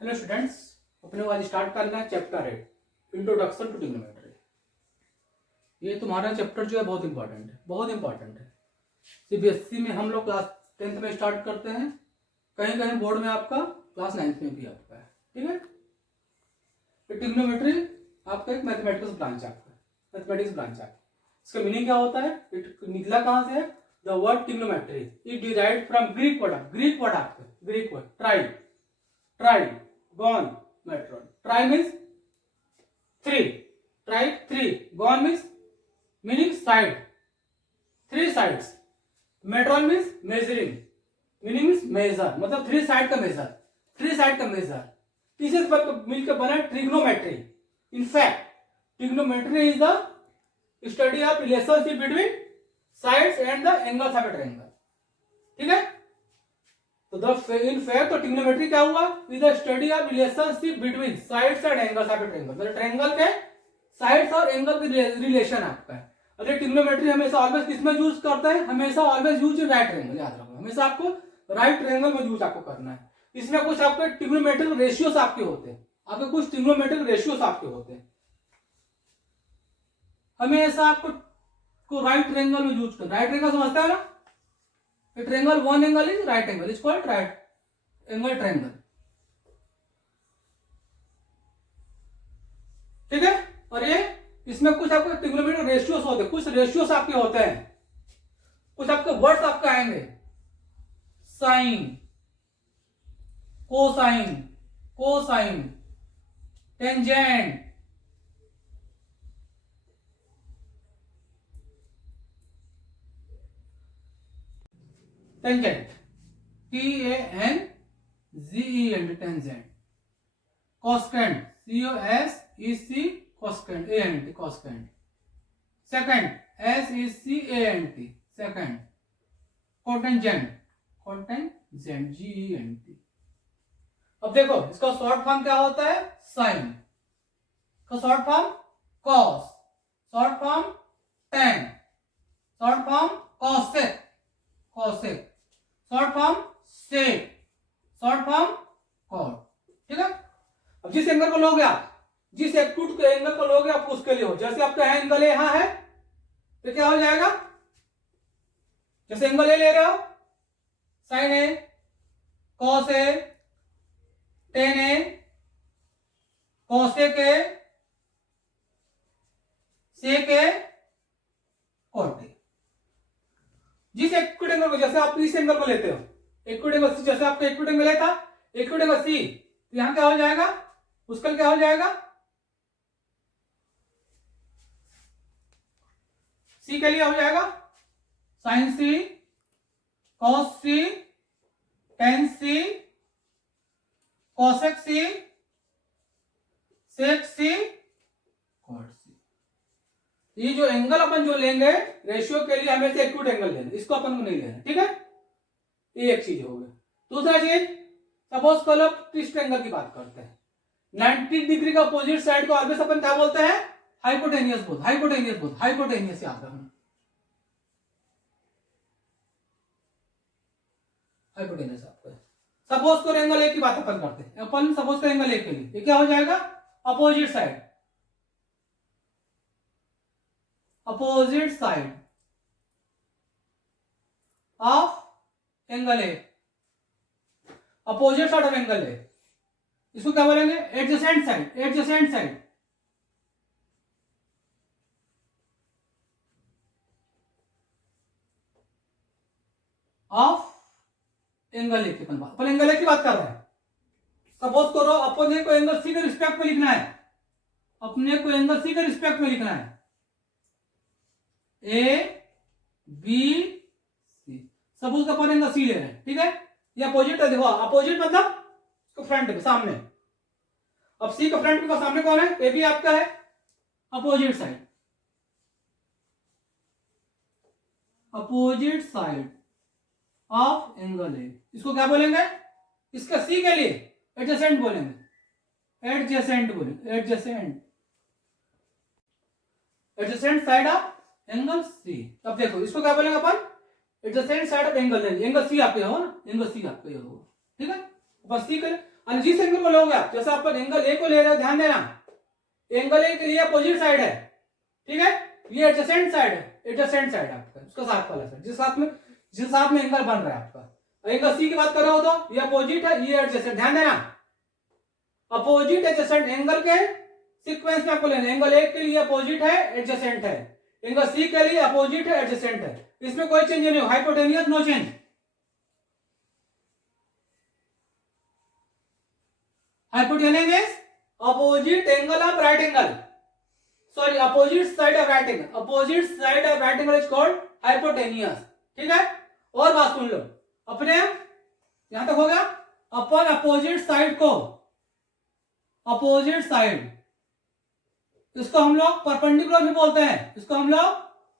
Hello students, अपने को आज स्टार्ट करना है चैप्टर 8 इंट्रोडक्शन टू ट्रिग्नोमेट्री। ये तुम्हारा चैप्टर जो है बहुत इंपॉर्टेंट है। सीबीएसई में हम लोग क्लास 10th में स्टार्ट करते हैं, कहीं कहीं बोर्ड में आपका क्लास 9th में भी आपका है। ठीक है, ट्रिग्नोमेट्री आपका एक मैथमेटिक्स ब्रांच है, इसका मीनिंग क्या होता है, निकला कहाँ से है? The word trigonometry is derived from Greek word trigonometron. Tri means three, gon means meaning side, 3 sides. Metron means measuring, meaning means measure, मतलब 3 साइड का मेजर। इसे मिलकर बना trigonometry. In fact trigonometry is the study of relationship between sides and the angles of a triangle. ठीक है, तो in fact तो trigonometry क्या हुआ? Is the study of relationship between sides and angles of a triangle. मतलब triangle के sides और angle की रिलेशन आपका है। अरे ट्रिग्नोमेट्री हमेशा ऑलवेज किसमें यूज करते हैं? हमेशा always use in right triangle. याद रखो, हमेशा आपको राइट ट्रायंगल में यूज आपको करना है। इसमें कुछ आपके ट्रिग्नोमेट्रिक रेशियोस आपके होते हैं, हमेशा आपको राइट ट्रायंगल में यूज करना। राइट ट्रायंगल समझता है ना? Triangle one angle is right angle, is called right angle triangle. ठीक है, और ये इसमें कुछ आपके ट्रिग्नोमेट्रिक रेशियोस होते हैं, कुछ रेशियोस आपके होते हैं, कुछ आपके वर्ड्स आपके आएंगे, sine, cosine, tangent, tangent, TANGENT, tangent, cosecant, COSECANT, cosecant, secant, SECANT, secant, cotangent, GENT। अब देखो इसका शॉर्ट फॉर्म क्या होता है? साइन का short form cos, short form tan, short form cosec, short form sec, short form cot. ठीक है, अब जिस एंगल को लोगे आप, जिस एक्यूट के एंगल को लोगे आप उसके लिए हो। जैसे आपका एंगल यहां है तो क्या हो जाएगा? जैसे एंगल ए ले रहे हो, sine A, cos A, tan A, cosec A, sec A, cot A. जिस एक्यूट एंगल को, जैसे आप इस एंगल को लेते हो, एक्यूट एंगल सी, जैसे आपका एक्यूट एंगल था, एक्यूट एंगल सी, तो यहां क्या हो जाएगा? उसका क्या हो जाएगा? सी के लिए हो जाएगा साइन सी, कॉस सी, टेन सी, कोसेक सी, सेक सी, कॉट सी। ये जो एंगल अपन जो लेंगे रेशियो के लिए, हमें से एक्यूट एंगल लेना, इसको अपन को नहीं लेना। ठीक है, ये एक चीज हो गई। दूसरा चीज, सपोज कल ट्विस्ट एंगल की बात करते हैं, 90 डिग्री का अपोजिट साइड को ऑलवेज अपन क्या बोलते हैं? हाइपोटेनियस याद रखना, हाइपोटेनियस आपका। सपोज करो एंगल ए की बात अपन करते हैं, अपन सपोज करो एंगल ए के लिए, ये क्या हो जाएगा? Opposite side of angle A, opposite side of angle A, इसको क्या बोलेंगे? एडजेसेंट साइड ऑफ एंगल ए की अपन एंगल ए की बात कर रहे हैं। सपोज करो अपने को एंगल सी के रिस्पेक्ट में लिखना है, ए बी सी। सपोज अपन एंगल सी ले रहे हैं, ठीक है, ये अपोजिट है। देखो अपोजिट मतलब फ्रंट में, सामने। अब सी का फ्रंट में सामने कौन है? ए बी आपका है, opposite side of angle A, इसको क्या बोलेंगे? इसका सी के लिए एडजेसेंट बोलेंगे, adjacent side of angle C. अब देखो इसको क्या बोलेंगे अपन? Adjacent side of angle C आपके हो ना, ठीक है, बस सी करे। और जिस एंगल को लोगे आप, जैसे अपन एंगल ए को ले रहे हो, ध्यान देना एंगल ए के लिए अपोजिट साइड है, ठीक है, ये एडजेसेंट साइड है, एडजेसेंट साइड आपका, उसका साथ वाला साइड, जिस साथ में एंगल बन रहा है आपका। एंगल सी की बात कर रहे हो तो ये अपोजिट है, ये एडजेसेंट, ध्यान देना अपोजिट एडजेसेंट एंगल के सीक्वेंस में आपको लेना, एंगल ए के लिए अपोजिट है, एडजेसेंट है, एंगल सी के लिए अपोजिट है, एडजेसेंट है, इसमें कोई चेंज नहीं हो, hypotenuse no change. Hypotenuse opposite angle of right angle, sorry opposite side of right angle, opposite side of right angle is called hypotenuse, ठीक है। और बात सुन लो, अपने यहां तक हो गया, अपन अपोजिट साइड को, अपोजिट साइड इसको हम लोग परपेंडिकुलर भी बोलते हैं, इसको हम लोग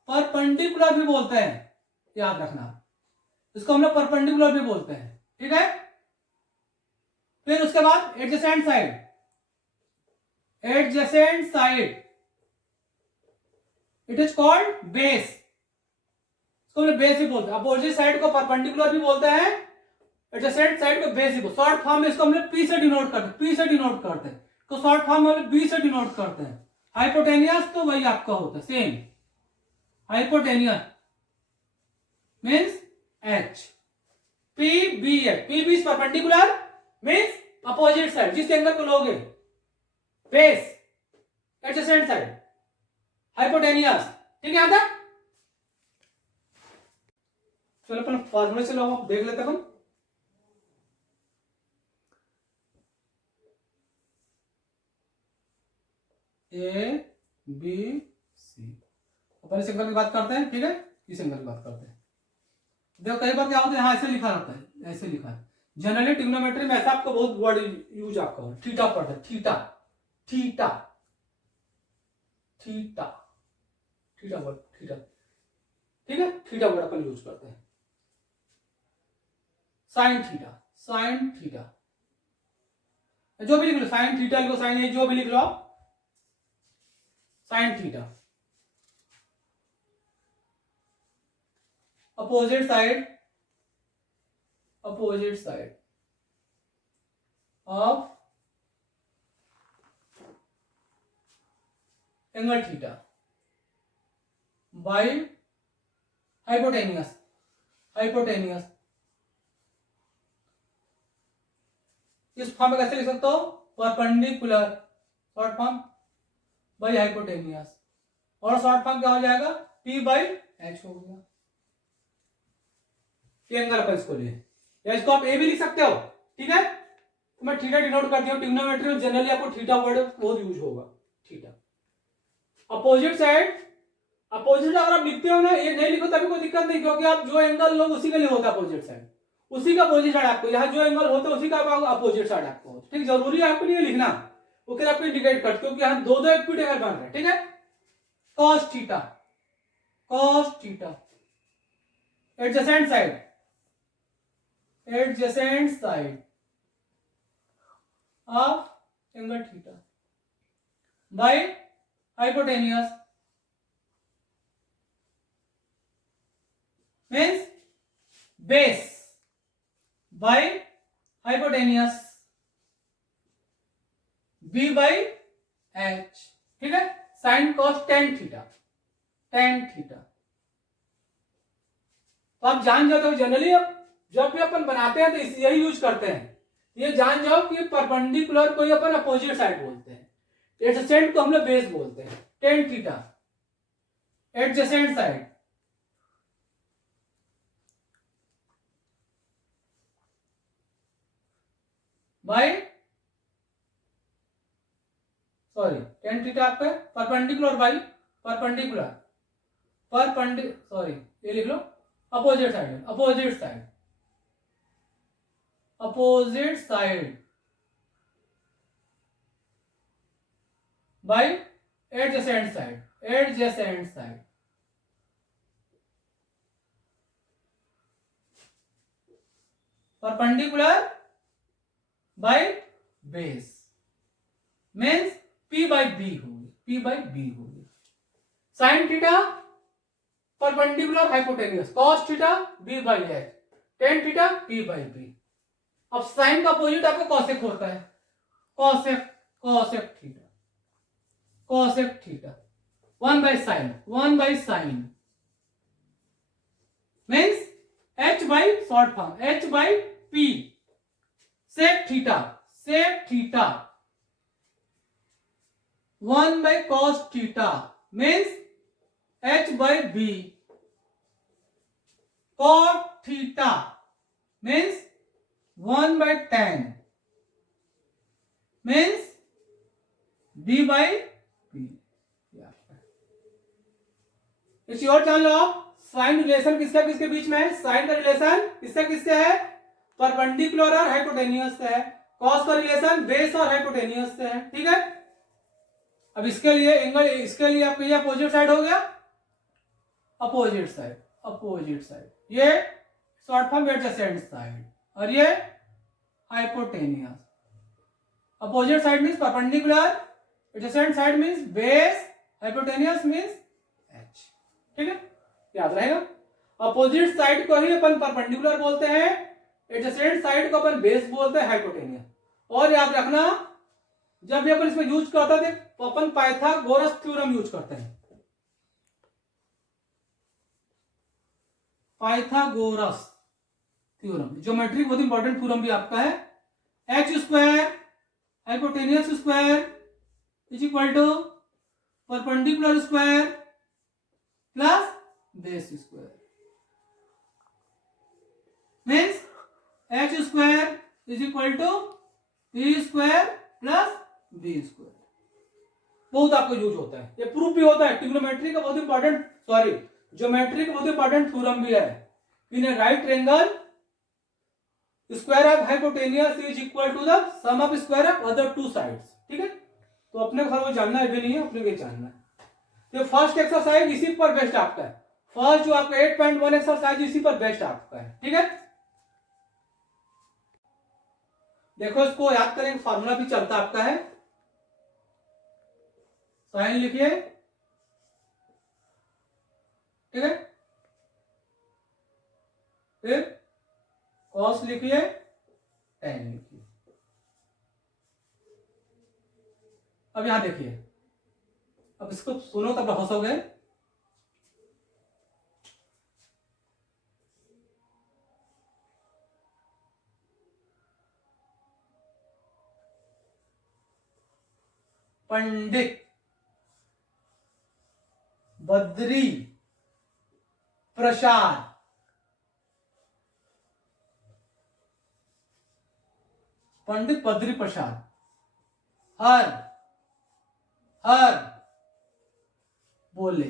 परपेंडिकुलर भी बोलते हैं, याद रखना, इसको हम लोग परपेंडिकुलर भी बोलते हैं, ठीक है। फिर उसके बाद adjacent side, adjacent side it is called base, इसको हम लोग बेस भी बोलते हैं, अपोजिट साइड को परपेंडिकुलर भी बोलते हैं, एडजेसेंट साइड को बेस भी बोलते हैं। शॉर्ट फॉर्म में इसको हम लोग पी से डिनोट करते हैं, पी से डिनोट करते हैं, तो शॉर्ट फॉर्म में हम लोग बी से डिनोट करते हैं। हाइपोटेनियस तो वही आपका होता है same, hypotenuse means H, P B है, P B perpendicular means opposite side, जिस एंगल को लोगे, बेस एडजेसेंट साइड, हाइपोटेनियस, ठीक है। आता चलो अपन फॉर्मूले से लोग देख लेते हम। ए बी सी, अपन इस एंगल की बात करते हैं, ठीक है, इस एंगल की बात करते हैं। देखो कई बार क्या होता है, यहाँ ऐसे लिखा रहता है, ऐसे लिखा है, जनरली ट्रिग्नोमेट्री में ऐसा आपको बहुत वर्ड यूज आपका हो, थीटा पड़ता है, theta theta theta theta word, theta, ठीक है, थीटा वर्ड अपन यूज करते हैं। साइन थीटा, साइन थीटा, जो भी लिख लो, साइन थीटा लिखो, साइन ए जो भी लिख लो, sine theta. Opposite side, opposite side of angle theta by hypotenuse, hypotenuse इस फॉर्म में कैसे लिख सकते हो, perpendicular, short form by hypotenuse, और शॉर्ट फॉर्म क्या हो जाएगा, पी बाई एच हो गया, ये एंगल अपन इसको लिए, या इसको आप ए भी लिख सकते हो, ठीक है। तो मैं थीटा डिनोट करती हूँ, ट्रिग्नोमेट्री में जनरली आपको थीटा वर्ड बहुत यूज होगा, थीटा। अपोजिट साइड, अपोजिट अगर आप लिखते हो ना, ये नहीं लिखो तभी कोई दिक्कत नहीं, क्योंकि आप जो एंगल लो उसी के लिए होता है अपोजिट साइड, उसी का अपोजिट साइड आपको, यहाँ जो एंगल होता है उसी का अपोजिट साइड आपको होता है, ठीक, जरूरी है आपको नहीं लिखना, वो फिर आपको इंडिकेट करते, क्योंकि यहाँ दो दो इक्विट एंगल बन रहे हैं, ठीक है। Cos theta, cos theta, adjacent side, adjacent side of angle theta by hypotenuse means base by hypotenuse, B by H, ठीक है। Sine cos tan theta, tan theta, तो आप जान जाते हो जनरली अब जब भी अपन बनाते हैं तो यही यूज करते हैं, ये जान जाओ कि परपेंडिकुलर को अपन अपोजिट साइड बोलते हैं, एडजेसेंट को हम लोग बेस बोलते हैं, tan theta adjacent side by, sorry tan theta आपका परपेंडिकुलर बाई परपेंडिकुलर, सॉरी ये लिख लो opposite side, opposite side, opposite side by adjacent side, adjacent side, perpendicular by base means P by B होगी, P by B होगी। Sine theta perpendicular hypotenuse, cos theta B by H, tan theta P by B, अब sine का opposite आपका cosec होता है, cosec, cosec theta, cosec theta, 1/sin means h by short form h by p, sec theta, sec theta 1/cos theta means h by b, cot theta means 1/tan means b by p। इसी और जान लो आप, sign relation किसका किसके बीच में है, sine का relation किससे किससे है, परपेंडिकुलर और हाइपोटेनियस से है, कॉस का रिलेशन बेस और हाइपोटेनियस से है, ठीक है। अब इसके लिए एंगल, इसके लिए आपका ये अपोजिट साइड हो गया, अपोजिट साइड, अपोजिट साइड, ये शॉर्ट फॉर्म एडजेसेंट साइड और ये hypotenuse. Opposite side means perpendicular, adjacent side means base, hypotenuse means H, ठीक है, याद रहेगा। अपोजिट साइड को ही अपन परपेंडिकुलर बोलते हैं, एडजेसेंट साइड को अपन बेस बोलते हैं, हाइपोटेनियस। और याद रखना जब भी अपन इसमें यूज करते थे तो अपन पाइथागोरस थ्योरम यूज करते हैं, पाइथागोरस थ्योरम, ज्योमेट्री बहुत इंपॉर्टेंट थ्योरम भी आपका है। H square hypotenuse square is equal to perpendicular square plus base square means H square is equal to P square plus B square. बहुत आपको use होता है, ये प्रूफ भी होता है, ट्रिग्नोमेट्री का बहुत इंपॉर्टेंट, सॉरी ज्योमेट्री का बहुत इंपॉर्टेंट थ्योरम भी है। In a right triangle square of hypotenuse is equal to the sum of square of other two sides, ठीक है। तो अपने को वो जानना है भी नहीं है, अपने को जानना है। तो फर्स्ट एक्सरसाइज इसी पर बेस्ट आपका है, फर्स्ट जो आपका 8.1 एक्सरसाइज इसी पर बेस्ट आपका है, ठीक है। देखो इसको याद करें, फार्मूला भी चलता आपका है, साइन लिखिए, ठीक है, फिर कॉस लिखिए, टेन लिखिए। अब यहां देखिए, अब इसको सुनो तब हंसोगे। पंडित बद्री प्रसाद पंडित बद्री प्रसाद हर हर बोले,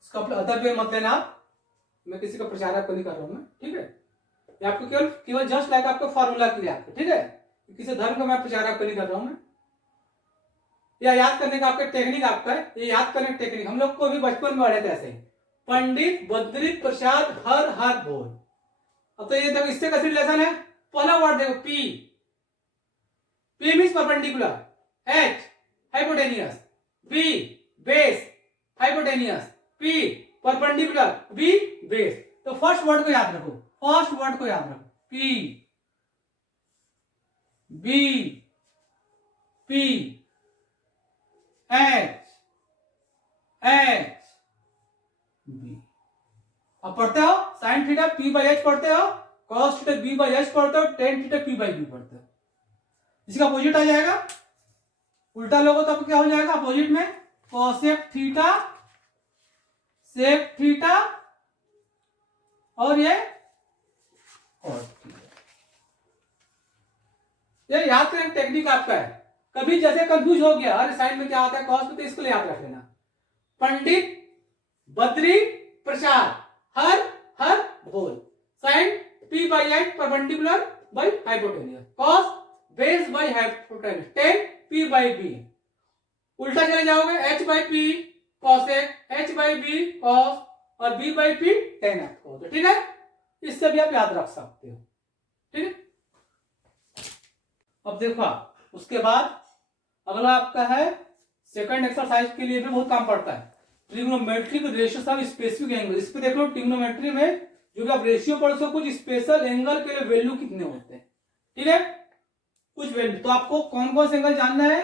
इसका अदर वे मत लेना आप, मैं किसी का प्रचार आपको नहीं कर रहा हूं मैं, ठीक है। ये आपको केवल केवल जस्ट लाइक आपका फॉर्मूला के लिए आपको, ठीक है, किसी धर्म का मैं प्रचार आपको नहीं कर रहा हूं मैं। या याद करने का आपका टेक्निक आपका है, ये याद करने का टेक्निक हम लोग को भी बचपन में पढ़े थे ऐसे ही, पंडित बद्री प्रसाद हर हर बोल। अब तो ये देखो इससे कैसे रिलेशन है, पहला वर्ड देखो P, P means perpendicular, H hypotenuse, B base hypotenuse, P perpendicular, B base. तो फर्स्ट वर्ड को याद रखो, फर्स्ट वर्ड को याद रखो, P B P H H B. अब पढ़ते हो sine theta P by H पढ़ते हो, cos theta B by H पढ़ते हो, tan theta P by B पढ़ते हो। इसका अपोजिट आ जाएगा, उल्टा लोगो तब क्या हो जाएगा अपोजिट में, कोसेक थीटा सेक थीटा और ये कॉस थीटा। ये याद करने टेक्निक आपका है, कभी जैसे कंफ्यूज हो गया अरे साइन में क्या आता है कॉस में, तो इसको याद रख लेना, पंडित बद्री प्रसाद हर हर बोल, sine P by H perpendicular by hypotenuse, cos base by hypotenuse, tan P by B. उल्टा चले जाओगे H by P cosec, H by B cos और B by P tan H cos, ठीक है। इससे भी आप याद रख सकते हो, ठीक है। अब देखो उसके बाद अगला आपका है सेकंड एक्सरसाइज के लिए भी बहुत काम पड़ता है, trigonometric ratios of specific angle. इस पे देख लो ट्रिग्नोमेट्री में जो भी आप रेशियो पढ़ सो कुछ स्पेशल एंगल के लिए वैल्यू कितने होते हैं, ठीक है, कुछ वैल्यू। तो आपको कौन कौन से एंगल जानना है,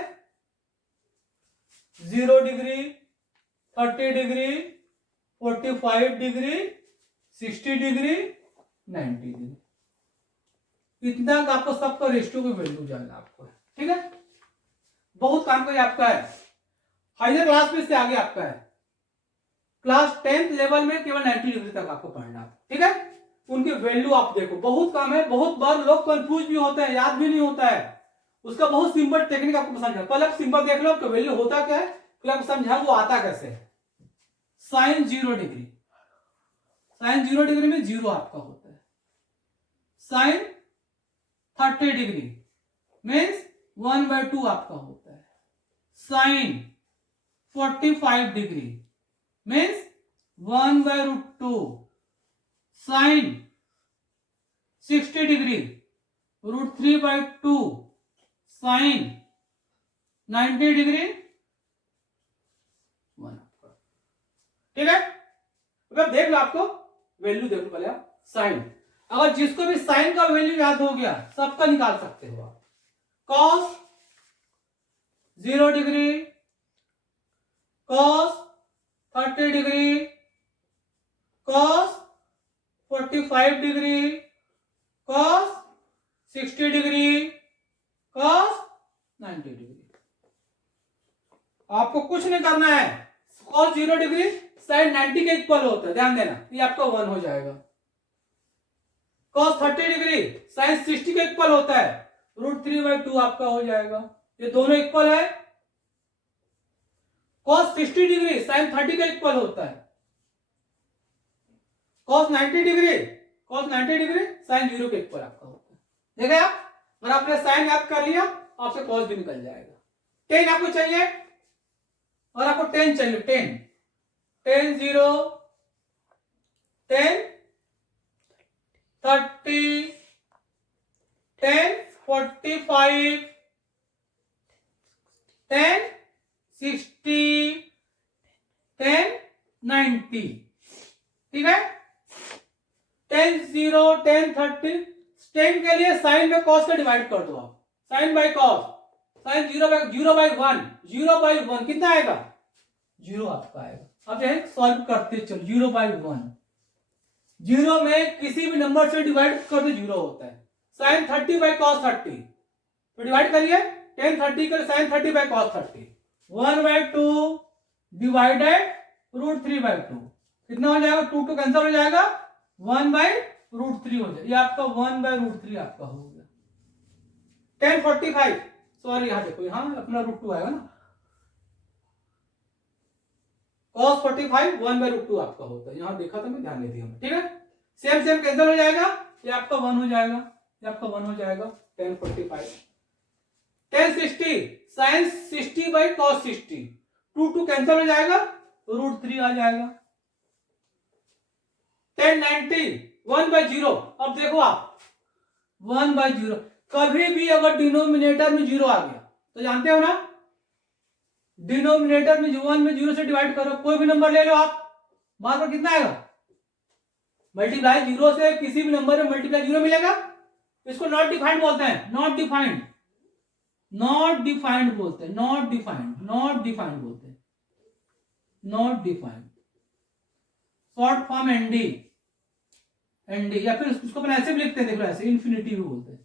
0 degree, 30 degree, 45 degree, 60 degree, 90 degree, इतना का आपको सबका रेशियो की वैल्यू जानना आपको, ठीक है। बहुत काम का आपका है, हायर क्लास में से आगे आपका है, क्लास 10th लेवल में केवल 90 डिग्री तक आपको पढ़ना है, ठीक है। उनकी वैल्यू आप देखो, बहुत काम है, बहुत बार लोग कंफ्यूज भी होते हैं, याद भी नहीं होता है, उसका बहुत सिंपल टेक्निक आपको समझा। पहले आप सिंपल देख लो कि वैल्यू होता क्या है, फिर आपको समझा वो आता कैसे है। साइन 0 डिग्री, साइन 0 डिग्री में 0 आपका होता है। साइन 30 डिग्री मीन्स 1/2 आपका होता है। Sine 45 degree means 1/√2। Sine 60 degree √3/2। Sine 90 degree 1 आपका, ठीक है। अगर देख लो, आपको वैल्यू देख लो पहले आप। साइन, अगर जिसको भी साइन का वैल्यू याद हो गया सबका निकाल सकते हो आप। Cos 0 degree, cos 30 degree, cos 45 degree, cos 60 degree, cos 90 degree. आपको कुछ नहीं करना है, कॉस 0 डिग्री साइन 90 के इक्वल होता है, ध्यान देना, ये आपका 1 हो जाएगा। कॉस 30 डिग्री साइन 60 के इक्वल होता है, √3/2 आपका हो जाएगा, ये दोनों इक्वल है। कॉस 60 डिग्री साइन 30 के इक्वल होता है। Cos 90 degree, cos 90 degree sine 0 के इक्वल आपका होता है। देखा आप, अगर आपने साइन याद कर लिया आपसे कॉस भी निकल जाएगा। 10 आपको चाहिए, और आपको 10 चाहिए, 10 0 10 30 10 45 10 60 10 90, ठीक है। 10 0 10 30, 10 के लिए साइन में कॉस का डिवाइड कर दो आप, साइन बाय कॉस, साइन 0/1, 0/1 कितना आएगा, 0 आपका आएगा। अब यह सॉल्व करते चलो, 0/1, 0 में किसी भी नंबर से डिवाइड कर दो 0 होता है। साइन 30/cos 30, तो डिवाइड करिए 10 30 कर साइन 30/cos 30, 1/2 डिवाइडेड √3/2, कितना हो जाएगा, 2 2 कैंसिल हो जाएगा, 1/√3 हो जाएगा, ये आपका 1/√3 आपका हो गया। 10 45, सॉरी यहां देखो, यहां अपना √2 आएगा ना, cos 45 1/√2 आपका होता है, यहां देखा था मैं, ध्यान नहीं दिया, ठीक है। सेम सेम कैंसिल हो जाएगा, ये आपका 1 हो जाएगा, ये आपका 1 हो जाएगा। 10 45, 10 60 साइन 60/cos 60, 2 2 कैंसिल हो जाएगा, √3 आ जाएगा। 10 90 1/0, अब देखो आप 1/0, कभी भी अगर डिनोमिनेटर में 0 आ गया तो जानते हो ना, डिनोमिनेटर में 1 में 0 से डिवाइड करो, कोई भी नंबर ले लो आप, वहां पर कितना आएगा, मल्टीप्लाई 0 से किसी भी नंबर में मल्टीप्लाई 0 मिलेगा, इसको नॉट डिफाइंड बोलते हैं, नॉट डिफाइंड, नॉट डिफाइंड बोलते हैं, नॉट डिफाइंड, नॉट डिफाइंड बोलते हैं, not defined, short form ND, ND, या फिर उसको अपन ऐसे भी लिखते हैं, देखो ऐसे इन्फिनिटी भी बोलते हैं,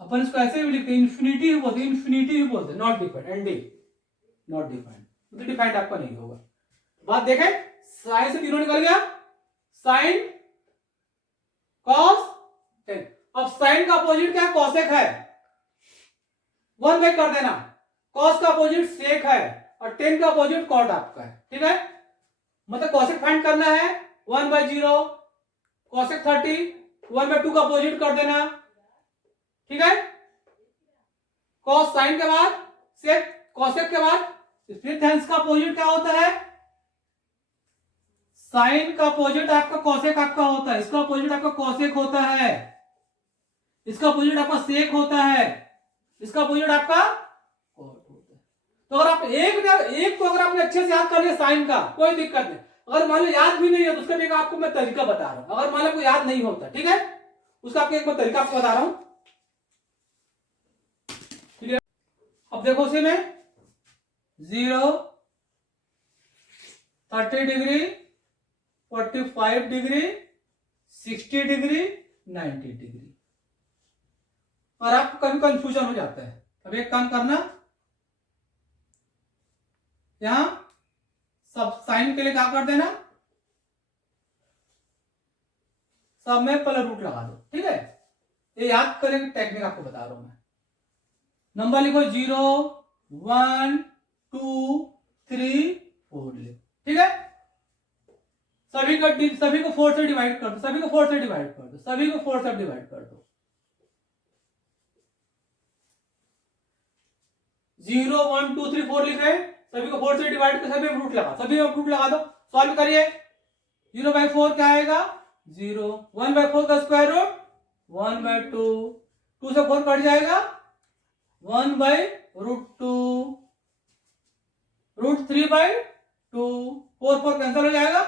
अपन इसको ऐसे भी लिखते हैं, इन्फिनिटी भी बोलते हैं, इन्फिनिटी भी बोलते हैं, not defined, ND, not defined, तो डिफाइंड आपका नहीं होगा। बात देखें, साइन से तीनों निकल गया, साइन कॉस 10, अब साइन का अपोजिट क्या है, कॉसेक है, 1 बाई कर देना, कॉस का अपोजिट सेक है, और 10 का अपोजिट कॉट आपका है, ठीक है। मतलब कॉसेक फाइंड करना है, 1/0, कॉसेक 30, 1/2 का अपोजिट कर देना, ठीक है। कॉस साइन के बाद सेक, कॉसेक के बाद स्प्लिट हैंड्स का अपोजिट क्या होता है, साइन का अपोजिट आपका कॉसेक आपका होता है, इसका अपोजिट आपका कॉसेक होता है, इसका अपोजिट आपका सेक होता है, इसका अपोजिट आपका कॉट होता है। तो अगर आप एक को अगर आपने अच्छे से याद कर लिया साइन का, कोई दिक्कत नहीं, अगर मान लो याद भी नहीं है तो उसका भी एक आपको मैं तरीका बता रहा हूं। अगर मान लो कोई याद नहीं होता, ठीक है, उसका आपको एक मैं तरीका आपको बता रहा हूं। ठीक है, अब देखो उसी में 0, 30 डिग्री, 45 डिग्री, 60 डिग्री, 90 डिग्री। और आपको कभी कंफ्यूजन हो जाता है। अब एक काम करना, यहां सब साइन के लिए क्या कर देना, सब में पहले रूट लगा दो। ठीक है, ये याद करने की टेक्निक आपको बता रहा हूं मैं। नंबर लिखो 0, 1, 2, 3, 4 लिखो। ठीक है, सभी को 4 से डिवाइड कर दो, सभी को 4 से डिवाइड कर दो, सभी को 4 से डिवाइड कर दो। 0, 1, 2, 3, 4 लिखे, सभी को 4 से डिवाइड कर, सभी में रूट लगा, सभी में रूट लगा दो, सॉल्व करिए। 0/4 क्या आएगा, 0। 1/4 का स्क्वायर रूट 1/2, 2 से 4 कट जाएगा, 1/√2, √3/2, 4 कैंसिल हो जाएगा,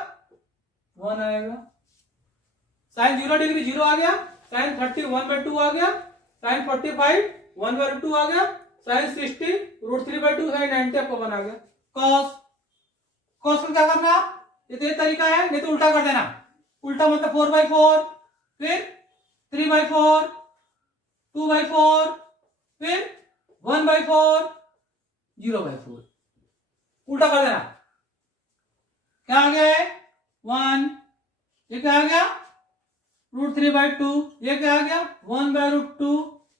1 आएगा। साइन 0 डिग्री 0 आ गया, साइन 30 1/2 आ गया, साइन 45 1/2 आ गया, साइन 60 √3/2, साइन 90 आपको 1 आ गया। कॉस, कॉस को क्या करना, ये तो ये तरीका है, नहीं तो उल्टा कर देना। उल्टा मतलब 4/4, फिर 3/4, 2/4, फिर 1/4, 0/4, उल्टा कर देना। क्या आ गया है, 1, ये क्या आ गया, √3/2, ये क्या आ गया, 1/√2,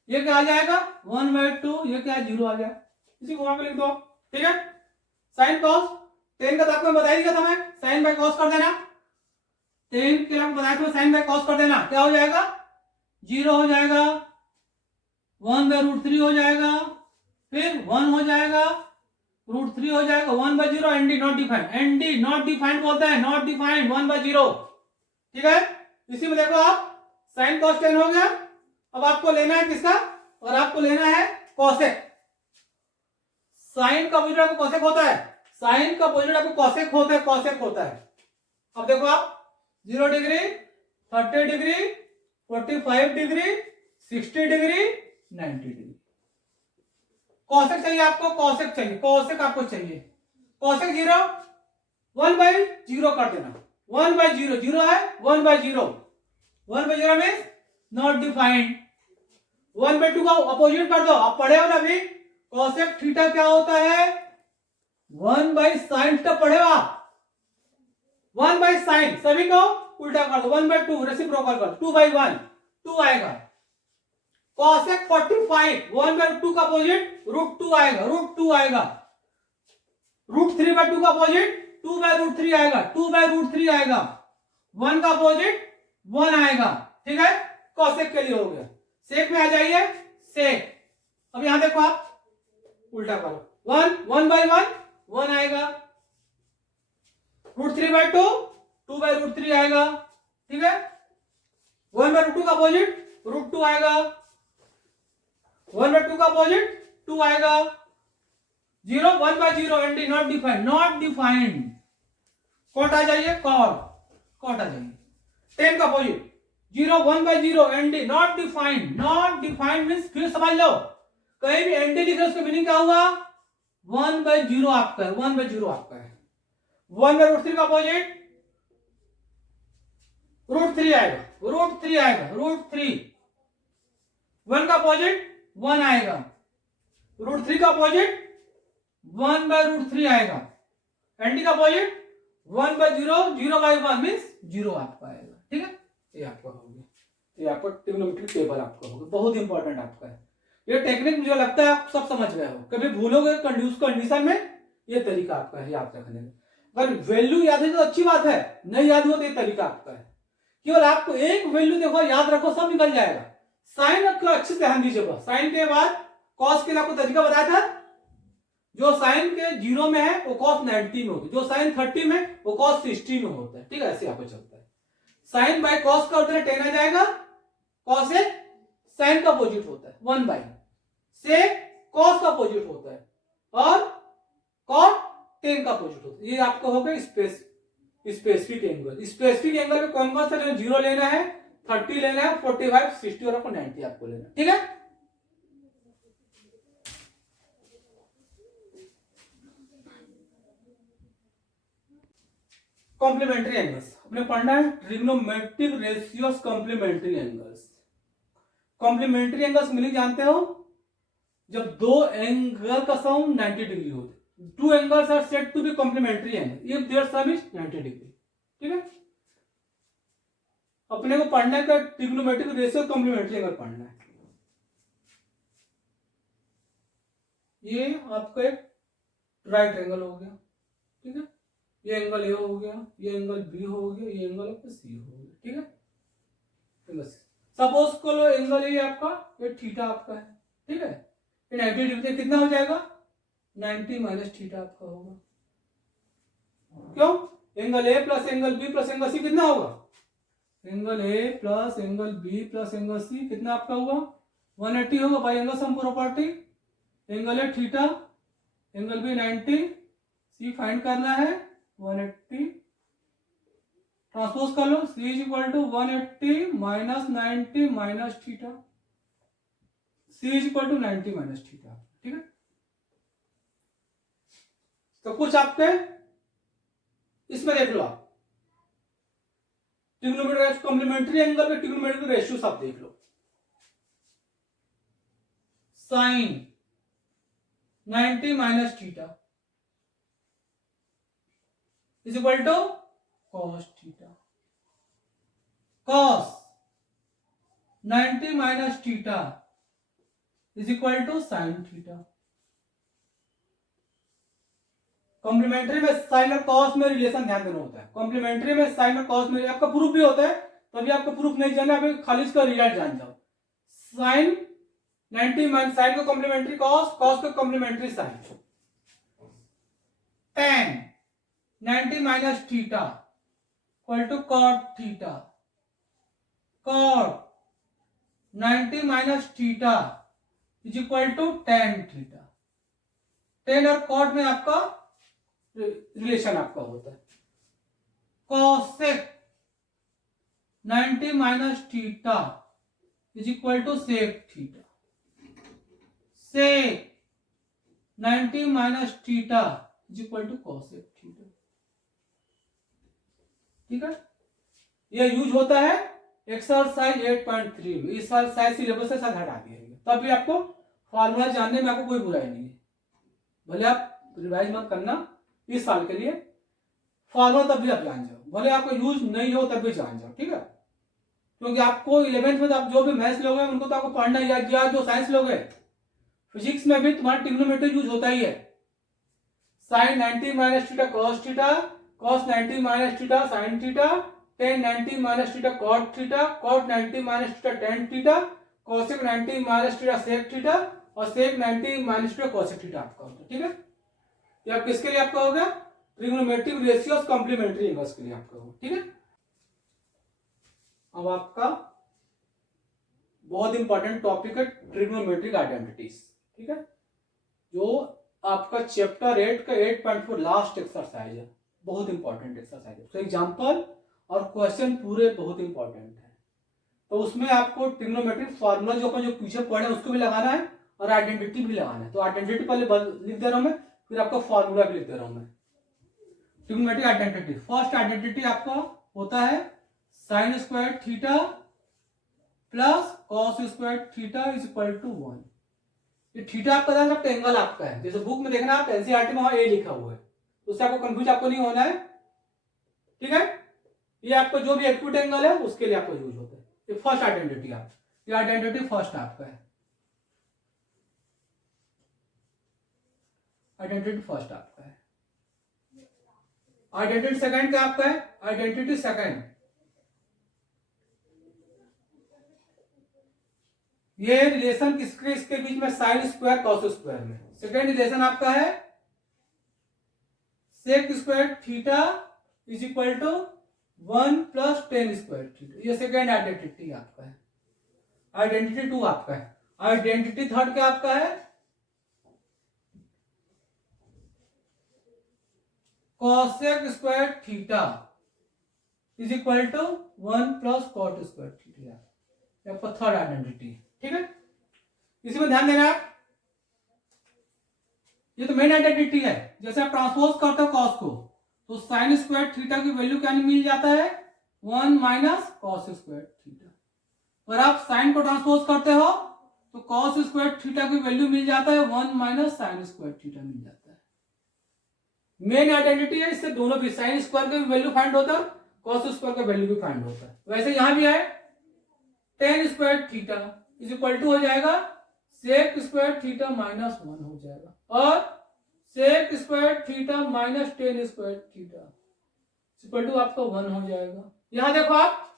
ये क्या आ जाएगा, 1/2, ये क्या 0 आ गया। इसी को वहां पे लिख दो। ठीक है, साइन कॉस, टेन का तो आपको बता ही दिया था मैं, साइन बाय कॉस कर देना। 10 के आपको बताया था, साइन बाय कॉस कर देना, क्या हो जाएगा, 0 हो जाएगा, 1/√3 हो जाएगा, फिर 1 हो जाएगा, √3 हो जाएगा, 1/0, ND not defined, ND not defined बोलते हैं, नॉट डिफाइंड, 1/0। ठीक है, इसी में देखो आप साइन कॉस 10 हो गया। अब आपको लेना है किसका, और आपको लेना है कॉसेक। साइन का अपोजिट आपको कॉसेक होता है, साइन का अपोजिट आपको कॉसेक होता है, कॉसेक होता है। अब देखो आप 0 degree, 30 degree, 45 degree, 60 degree, 90 degree. Cosec चाहिए आपको, कॉसेक चाहिए, कॉसेक आपको चाहिए। कॉसेक 0, 1/0 कर देना, 1/0, 0 है, 1/0, 1/0 मीन्स नॉट डिफाइंड। 1/2 का अपोजिट कर दो, आप पढ़े हो ना अभी, कॉसेक थीटा क्या होता है, 1/sin थीटा पढ़े हो आप, 1/sin, सभी को उल्टा कर दो, 1/2 रेसिप्रोकल कर, 2/1, 2 आएगा। कॉसेक 45, 1/2 का अपोजिट √2 आएगा, √2 आएगा। √3/2 का अपोजिट 2/√3 आएगा, 2/√3 आएगा। 1 का अपोजिट 1 आएगा। ठीक है, कॉसेक के लिए हो गया। सेक में आ जाइए, सेक। अब यहां देखो आप उल्टा करो, 1/1, 1 आएगा, √3/2, 2/√3 आएगा। ठीक है, 1/2 का अपोजिट √2 आएगा, 1/2 का अपोजिट 2 आएगा। 0, 1/0, ND not defined, not defined. Cot आ जाइए, कॉट, कॉट आ जाइए। 10 का opposite 0, 1/0, ND not defined, not defined means, फिर समझ लो, कहीं भी एनडी लिख रहे उसका मीनिंग क्या हुआ, 1/0 आपका है, 1/0 आपका है। 1/√3 का अपोजिट √3 आएगा, √3 आएगा, √3। 1 का अपोजिट 1 आएगा, √3 का अपोजिट 1/√3 आएगा। एनडी का अपोजिट 1/0, 0/1 मीन्स 0 आपका आएगा। ठीक है, ये आपका हो गया, ये आपका ट्रिग्नोमेट्रिक टेबल आपका होगा, बहुत इंपॉर्टेंट आपका है। ये टेक्निक मुझे लगता है आप सब समझ गए हो, कभी भूलोगे कंडीशन में, ये तरीका आपका है याद रखने का। अगर वैल्यू याद है तो अच्छी बात है, नहीं याद हो तो ये तरीका आपका है। केवल आपको एक वैल्यू देखो, याद रखो, सब निकल जाएगा। साइन का अच्छे से ध्यान दीजिएगा, साइन के बाद कॉस के लिए आपको तरीका बताया था। जो साइन के 0 में है वो कॉस 90 में होता है, जो साइन 30 में वो कॉस 60 में होता है। ठीक है, ऐसे आपको चलता है। साइन बाय कॉस का उधर 10 आ जाएगा, कॉस एक साइन का अपोजिट होता है, 1/, से कॉस का अपोजिट होता है, और कॉट 10 का अपोजिट होता है। ये आपको हो गया space specific angle. Specific angle में कौन कौन सा 0 लेना है, 30 लेना है, 45, 60 और आपको 90 आपको लेना है, ठीक है। कॉम्प्लीमेंट्री एंगल्स हमने पढ़ना है, trigonometric ratios complementary angles. Complementary angles meaning जानते हो, जब दो एंगल का सम 90 डिग्री हो, two angles are said to be complementary angle if their sum is 90 degree, ठीक है। अपने को पढ़ना है ट्रिग्नोमेट्रिक रेशियो कॉम्प्लीमेंट्री एंगल पढ़ना है। ये आपका एक राइट एंगल हो गया, ठीक है, ये एंगल ए हो गया, ये एंगल बी हो गया, ये एंगल आपका सी हो गया, ठीक है। सपोज को लो एंगल ये आपका, ये थीटा आपका है, ठीक है, ये 90 डिग्री कितना हो जाएगा, 90 माइनस थीटा आपका होगा। क्यों, angle A plus angle B plus angle C कितना होगा, angle A plus angle B plus angle C कितना आपका होगा, 180 होगा by angle sum property. Angle A theta, angle B 90, C find करना है 180, ट्रांसपोज कर लो, C is equal to 180 minus 90 minus theta, C is equal to 90 minus theta, ठीक है। तो कुछ आपके इसमें देख लो आप, ट्रिग्नोमेट्रिक कॉम्प्लीमेंट्री एंगल में ट्रिग्नोमेट्रिक रेशियोस आप देख लो, sine 90 minus theta is equal to cos theta, cos 90 minus theta is equal to sine theta. Complementary में साइन और कॉस में रिलेशन ध्यान देना होता है। कॉम्प्लीमेंट्री में साइन और कॉस में आपका प्रूफ भी होता है, तभी आपको प्रूफ नहीं जानना, अभी खाली इसका रिजल्ट जान जाओ। साइन 90 माइनस साइन को कॉम्प्लीमेंट्री कॉस, कॉस को complementary sine, tan 90 minus theta equal to cot theta, cot 90 minus theta is equal to tan theta. tan और कॉट में आपका रिलेशन आपका होता है, cosec 90 minus theta is equal to sec theta, sec 90 minus theta is equal to cosec theta, ठीक है। ये use होता है एक्सरसाइज 8.3 में, इस साल शायद सिलेबस से साथ हटा दिया गया, तब भी आपको फॉर्मूला जानने में आपको कोई बुराई नहीं है, भले आप रिवाइज मत करना इस साल के लिए, फॉर्मूला तब भी आप जान जाओ, भले आपको यूज नहीं हो तब भी जान जाओ, ठीक है। क्योंकि आपको 11th में आप जो भी मैथ्स लोगे उनको तो आपको पढ़ना ही है, या जो साइंस लोगे, फिजिक्स में भी तुम्हारा ट्रिग्नोमेट्री यूज होता ही है। Sine 90 minus theta cos theta, cos 90 minus theta sine theta, tan 90 minus theta cot theta, cot 90 minus theta tan theta, cosec 90 minus theta sec theta, और sec 90 minus theta cosec theta आपका होता है, ठीक है। ये आप किसके लिए आपका हो गया, ट्रिग्नोमेट्रिक रेशियोस कॉम्प्लीमेंट्री एंगल्स के लिए आपका हो, ठीक है। अब आपका बहुत इंपॉर्टेंट टॉपिक है ट्रिग्नोमेट्रिक आइडेंटिटीज, ठीक है, जो आपका चैप्टर 8 का 8.4 लास्ट एक्सरसाइज है, बहुत इंपॉर्टेंट एक्सरसाइज है। तो एग्जांपल और क्वेश्चन पूरे बहुत इंपॉर्टेंट है, तो उसमें आपको ट्रिग्नोमेट्रिक फार्मूला जो अपन जो पीछे पढ़े उसको भी लगाना है और आइडेंटिटी भी लगाना है। तो आइडेंटिटी पहले लिख दे रहा हूं मैं, फिर आपको फार्मूला भी लिख दे रहा हूं मैं। ट्रिग्नोमेट्रिक आइडेंटिटी, फर्स्ट आइडेंटिटी आपका होता है sine square theta plus cos square theta is equal to 1। ये थीटा आपका ध्यान रखते एंगल आपका है, जैसे बुक में देखना आप एनसीईआरटी में वहां ए लिखा हुआ है, उससे आपको कंफ्यूज आपको नहीं होना है, ठीक है। ये आपको जो भी एक्यूट एंगल है उसके लिए आपको यूज होता है। ये फर्स्ट आइडेंटिटी आप, ये आइडेंटिटी फर्स्ट आपका है, आइडेंटिटी फर्स्ट आपका है। आइडेंटिटी सेकंड क्या आपका है, आइडेंटिटी सेकंड, ये रिलेशन किसके इसके बीच में, साइन स्क्वायर कॉस स्क्वायर में। सेकंड रिलेशन आपका है sec square theta is equal to 1 plus tan square theta, ये सेकंड आइडेंटिटी आपका है। आइडेंटिटी 2 आपका है। आइडेंटिटी थर्ड क्या आपका है, cosec square theta is equal to 1 plus cot square theta, ये आपका थर्ड आइडेंटिटी। ठीक है, इसी में ध्यान देना आप, ये तो मेन आइडेंटिटी है। जैसे आप ट्रांसपोज करते हो कॉस को, तो साइन स्क्वायर थीटा की वैल्यू क्या मिल जाता है, 1 माइनस कॉस स्क्वायर थीटा। और आप साइन को ट्रांसपोज करते हो तो कॉस स्क्वायर थीटा की वैल्यू मिल जाता है 1 माइनस साइन स्क्वायर थीटा मिल जाता है। मेन आइडेंटिटी है, इससे दोनों भी साइन स्क्वायर का भी वैल्यू फाइंड होता है, कॉस स्क्वायर का वैल्यू भी फाइंड होता है। वैसे यहां भी है tan square theta is equal to हो जाएगा सेक स्क्वायर थीटा माइनस 1 हो जाएगा, और sec square theta minus tan square theta equal to आपका 1 हो जाएगा। यहां देखो आप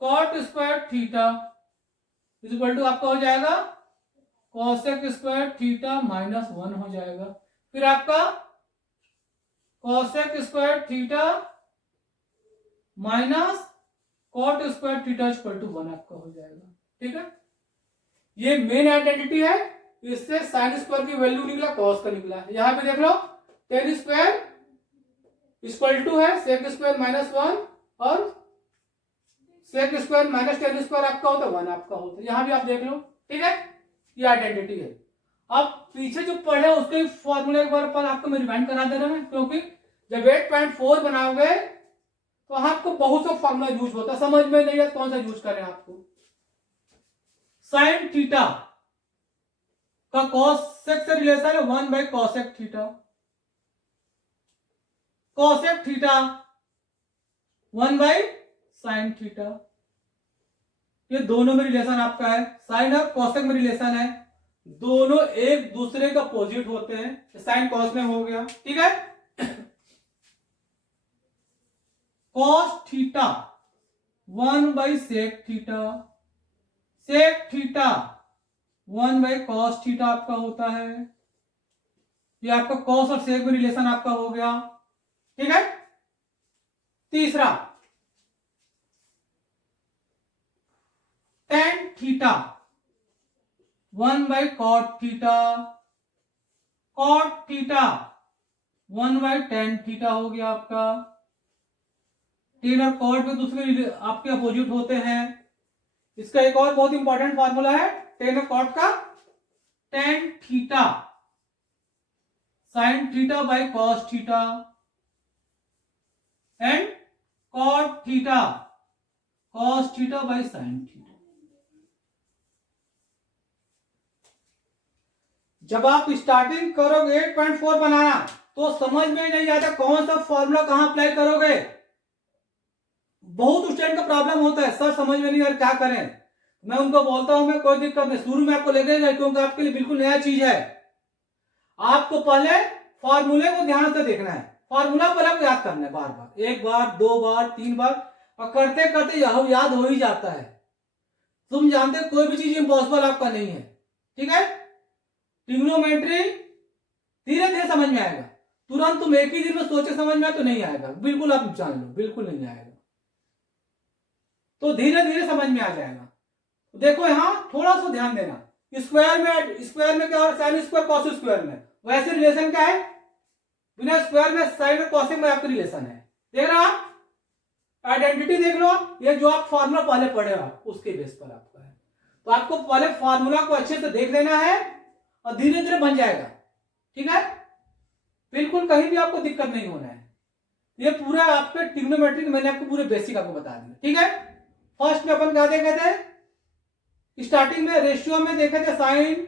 cot square theta is equal to आपका हो जाएगा कॉसेक स्क्वायर थीटा माइनस 1 हो जाएगा। फिर आपका cosec square theta minus cot square theta equal to 1 आपका हो जाएगा। ठीक है, ये मेन आइडेंटिटी है, इससे साइन स्क्वायर की वैल्यू निकला, कॉस का निकला। यहां पे देख लो टेन स्क्वायर इक्वल टू है सेक स्क्वायर माइनस 1 और sec square minus tan square आपका होता है 1 आपका होता है। यहां भी आप देख लो। ठीक है, ये आइडेंटिटी है। अब पीछे जो पढ़े उसके फॉर्मूले एक बार पर आपको मैं रिमाइंड करा दे रहा हूं, क्योंकि जब 8.4 बनाओगे तो आपको बहुत सा फॉर्मूला यूज होता है, समझ में नहीं है कौन सा यूज करें आपको। साइन थीटा का कॉसेक से रिलेशन है 1 by cosec theta, cosec theta 1 by sine theta, ये दोनों में रिलेशन आपका है। साइन और कॉसेक में रिलेशन है, दोनों एक दूसरे का अपोजिट होते हैं, साइन कॉस में हो गया। ठीक है, cos theta 1 by sec theta, sec theta 1 by cos theta आपका होता है। ये आपका कॉस और सेक में रिलेशन आपका हो गया। ठीक है, तीसरा tan theta 1 by cot theta, cot theta 1 by tan theta हो गया आपका। टेन और कॉट में दूसरे आपके अपोजिट होते हैं। इसका एक और बहुत इंपॉर्टेंट फार्मूला है टेन और कॉट का, tan theta sine theta by cos theta and cot theta cos theta by sine theta. जब आप स्टार्टिंग करोगे 8.4 बनाना तो समझ में नहीं आता कौन सा फॉर्मूला कहां अप्लाई करोगे। बहुत स्टूडेंट का प्रॉब्लम होता है, सर समझ में नहीं आ रहा क्या करें। मैं उनको बोलता हूं मैं कोई दिक्कत नहीं, शुरू में आपको लगेगा क्योंकि आपके लिए बिल्कुल नया चीज है। आपको पहले फॉर्मूले को ध्यान से देखना है, फॉर्मूला पर आपको याद करना है बार बार, एक बार दो बार तीन बार, और करते करते याद हो ही जाता है। तुम जानते कोई भी चीज इम्पॉसिबल आपका नहीं है। ठीक है, ट्रिग्नोमेट्री धीरे धीरे समझ में आएगा, तुरंत तुम एक ही दिन में सोचे समझ में आए तो नहीं आएगा, बिल्कुल आप जान लो बिल्कुल नहीं आएगा, तो धीरे धीरे समझ में आ जाएगा। देखो यहां थोड़ा सा ध्यान देना, स्क्वायर में क्या और साइन स्क्वायर कॉस स्क्वायर में वैसे रिलेशन क्या है, बिना स्क्वायर में साइन और कॉस में आपका रिलेशन है। देख रहे हो आप, आइडेंटिटी देख लो आप, ये जो आप फॉर्मूला पहले पढ़े आप उसके बेस पर आपका है। तो आपको पहले फॉर्मूला को अच्छे से देख लेना है और धीरे धीरे बन जाएगा। ठीक है, बिल्कुल कहीं भी आपको दिक्कत नहीं होना है। ये पूरा आपके ट्रिग्नोमेट्री मैंने आपको पूरे बेसिक आपको बता दिया। ठीक है, फर्स्ट में अपन क्या देखे थे, स्टार्टिंग में रेशियो में देखे थे साइन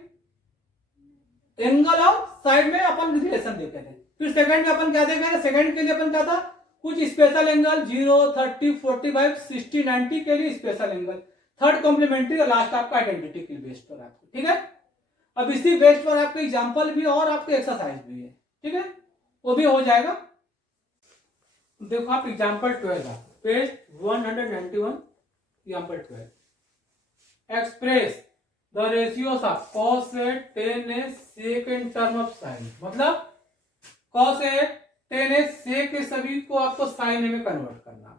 एंगल और साइड में अपन रिलेशन देखे थे। फिर सेकंड में अपन क्या देखे थे, सेकंड के लिए अपन क्या था, कुछ स्पेशल एंगल 0, 30, 45, 60, 90 के लिए स्पेशल एंगल, थर्ड कॉम्प्लीमेंट्री और लास्ट आपका आइडेंटिटी के बेस पर आपको। ठीक है, अब इसी बेस पर आपके एग्जांपल भी और आपके एक्सरसाइज भी है। ठीक है, वो भी हो जाएगा। देखो आप example 12 page 191, example 12, express the ratios of cos A tan A sec in term of sine, मतलब cos A tan A sec के सभी को आपको साइन में कन्वर्ट करना।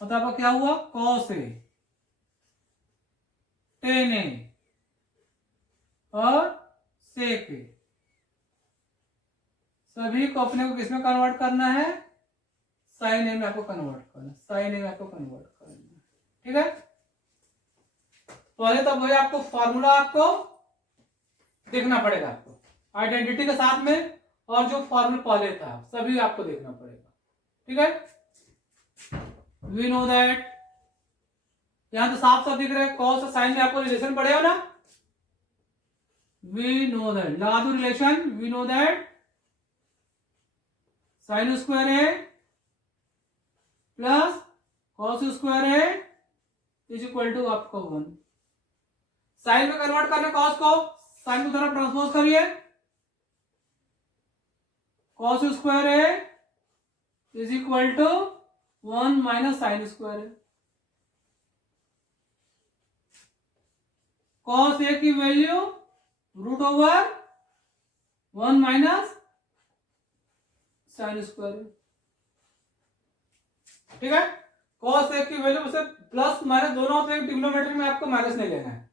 मतलब आपका क्या हुआ, cos A tan A और sec A, सभी को अपने को किसमें कन्वर्ट करना है, साइन ए में आपको कन्वर्ट करना, साइन ए में आपको कन्वर्ट करना, ठीक है। पहले तो वही आपको फॉर्मूला आपको देखना पड़ेगा, आपको आइडेंटिटी के साथ में, और जो फॉर्मूला पहले था सभी आपको देखना पड़ेगा, ठीक है। वी नो दैट, यहां तो साफ साफ दिख रहा है कॉस और साइन में आपको रिलेशन पड़ेगा ना। वी नो दैट, लगा दो relation, we know that sine square A plus cos square A is equal to आपको 1। साइन में कन्वर्ट करना कॉस को, साइन की तरफ ट्रांसपोज करिए, cos square A is equal to 1 minus sine square A. Cos A की वैल्यू root over 1 minus sine square, ठीक है। कॉस ए की वैल्यू से प्लस माइनस दोनों होते हैं, डिनोमिनेटर में आपको माइनस नहीं लेना है,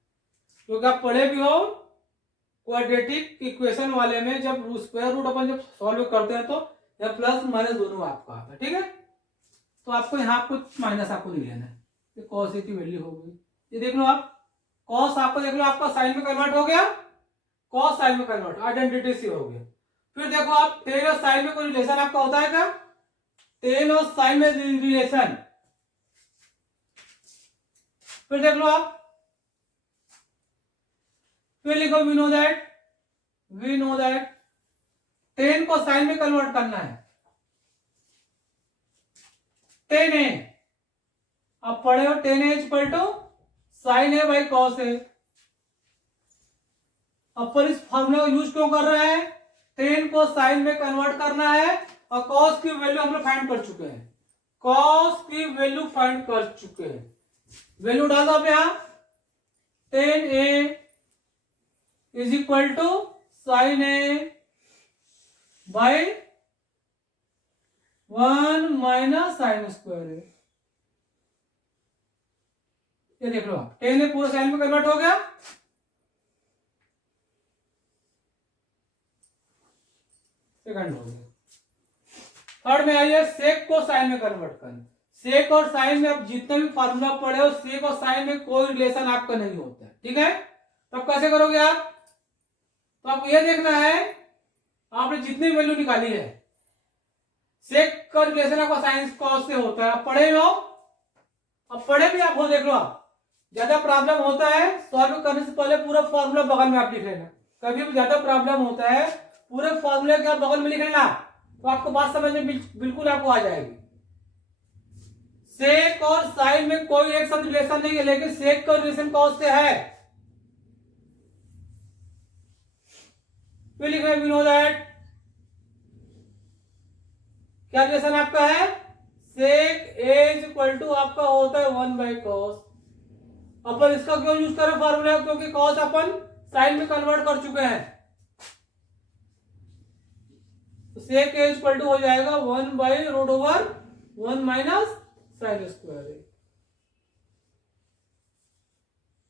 क्योंकि आप पढ़े भी हो क्वाड्रेटिक इक्वेशन वाले में जब स्क्वायर रूट अपन जब सॉल्व करते हैं तो या प्लस माइनस दोनों आपका आता है, ठीक है। तो आपको यहाँ कुछ माइनस आपको नहीं लेना है, ये कॉस ए की वैल्यू हो गई, ये देख लो आप, कॉस आपको देख लो आपका साइन में कन्वर्ट हो गया, कॉस साइन में कन्वर्ट, आइडेंटिटी सी हो गया। फिर देखो आप टेन और साइन में कोई रिलेशन आपका होता है क्या, टेन और साइन में रिलेशन, फिर देख लो आप, फिर लिखो वी नो दैट टेन को साइन में कन्वर्ट करना है, टेन ए, आप पढ़े हो tan A equal to sine A by cos A. अब पर इस फॉर्मूला को यूज क्यों कर रहे हैं, टेन को साइन में कन्वर्ट करना है, और कॉस की वैल्यू हम लोग फाइंड कर चुके हैं, कॉस की वैल्यू फाइंड कर चुके हैं, वैल्यू डाल दो आप यहां, tan A is equal to sine A by 1 minus sine square A. ये देख लो आप, टेन ए पूरा साइन में कन्वर्ट हो गया, सेकंड हो गया। थर्ड में आइए, सेक को साइन में कन्वर्ट करना, सेक और साइन में आप जितने भी फार्मूला पढ़े हो, सेक और साइन में कोई रिलेशन आपका नहीं होता है, ठीक है। तो आप कैसे करोगे आप, तो आपको यह देखना है, आपने जितनी वैल्यू निकाली है, सेक का रिलेशन आपका साइन कॉस से होता है, आप पढ़े हो, अब पढ़े भी आप हो, देख लो आप, ज्यादा प्रॉब्लम होता है सॉल्व करने से पहले पूरा फॉर्मूला बगल में आप लिख लेना, कभी भी ज्यादा प्रॉब्लम होता है पूरे फॉर्मूले के आप बगल में लिख लेना, तो आपको बात समझ में बिल्कुल आपको आ जाएगी। सेक और साइन में कोई एक साथ रिलेशन नहीं है, लेकिन सेक का रिलेशन कॉस से है। फिर लिख रहे वी नो दैट, क्या रिलेशन आपका है, सेक ए इज इक्वल टू आपका होता है 1 बाई कॉस। अपन इसका क्यों यूज करें फॉर्मूला, क्योंकि कॉस अपन साइन में कन्वर्ट कर चुके हैं, तो सेक ए इक्वल टू हो जाएगा 1 by root over 1 minus sine square.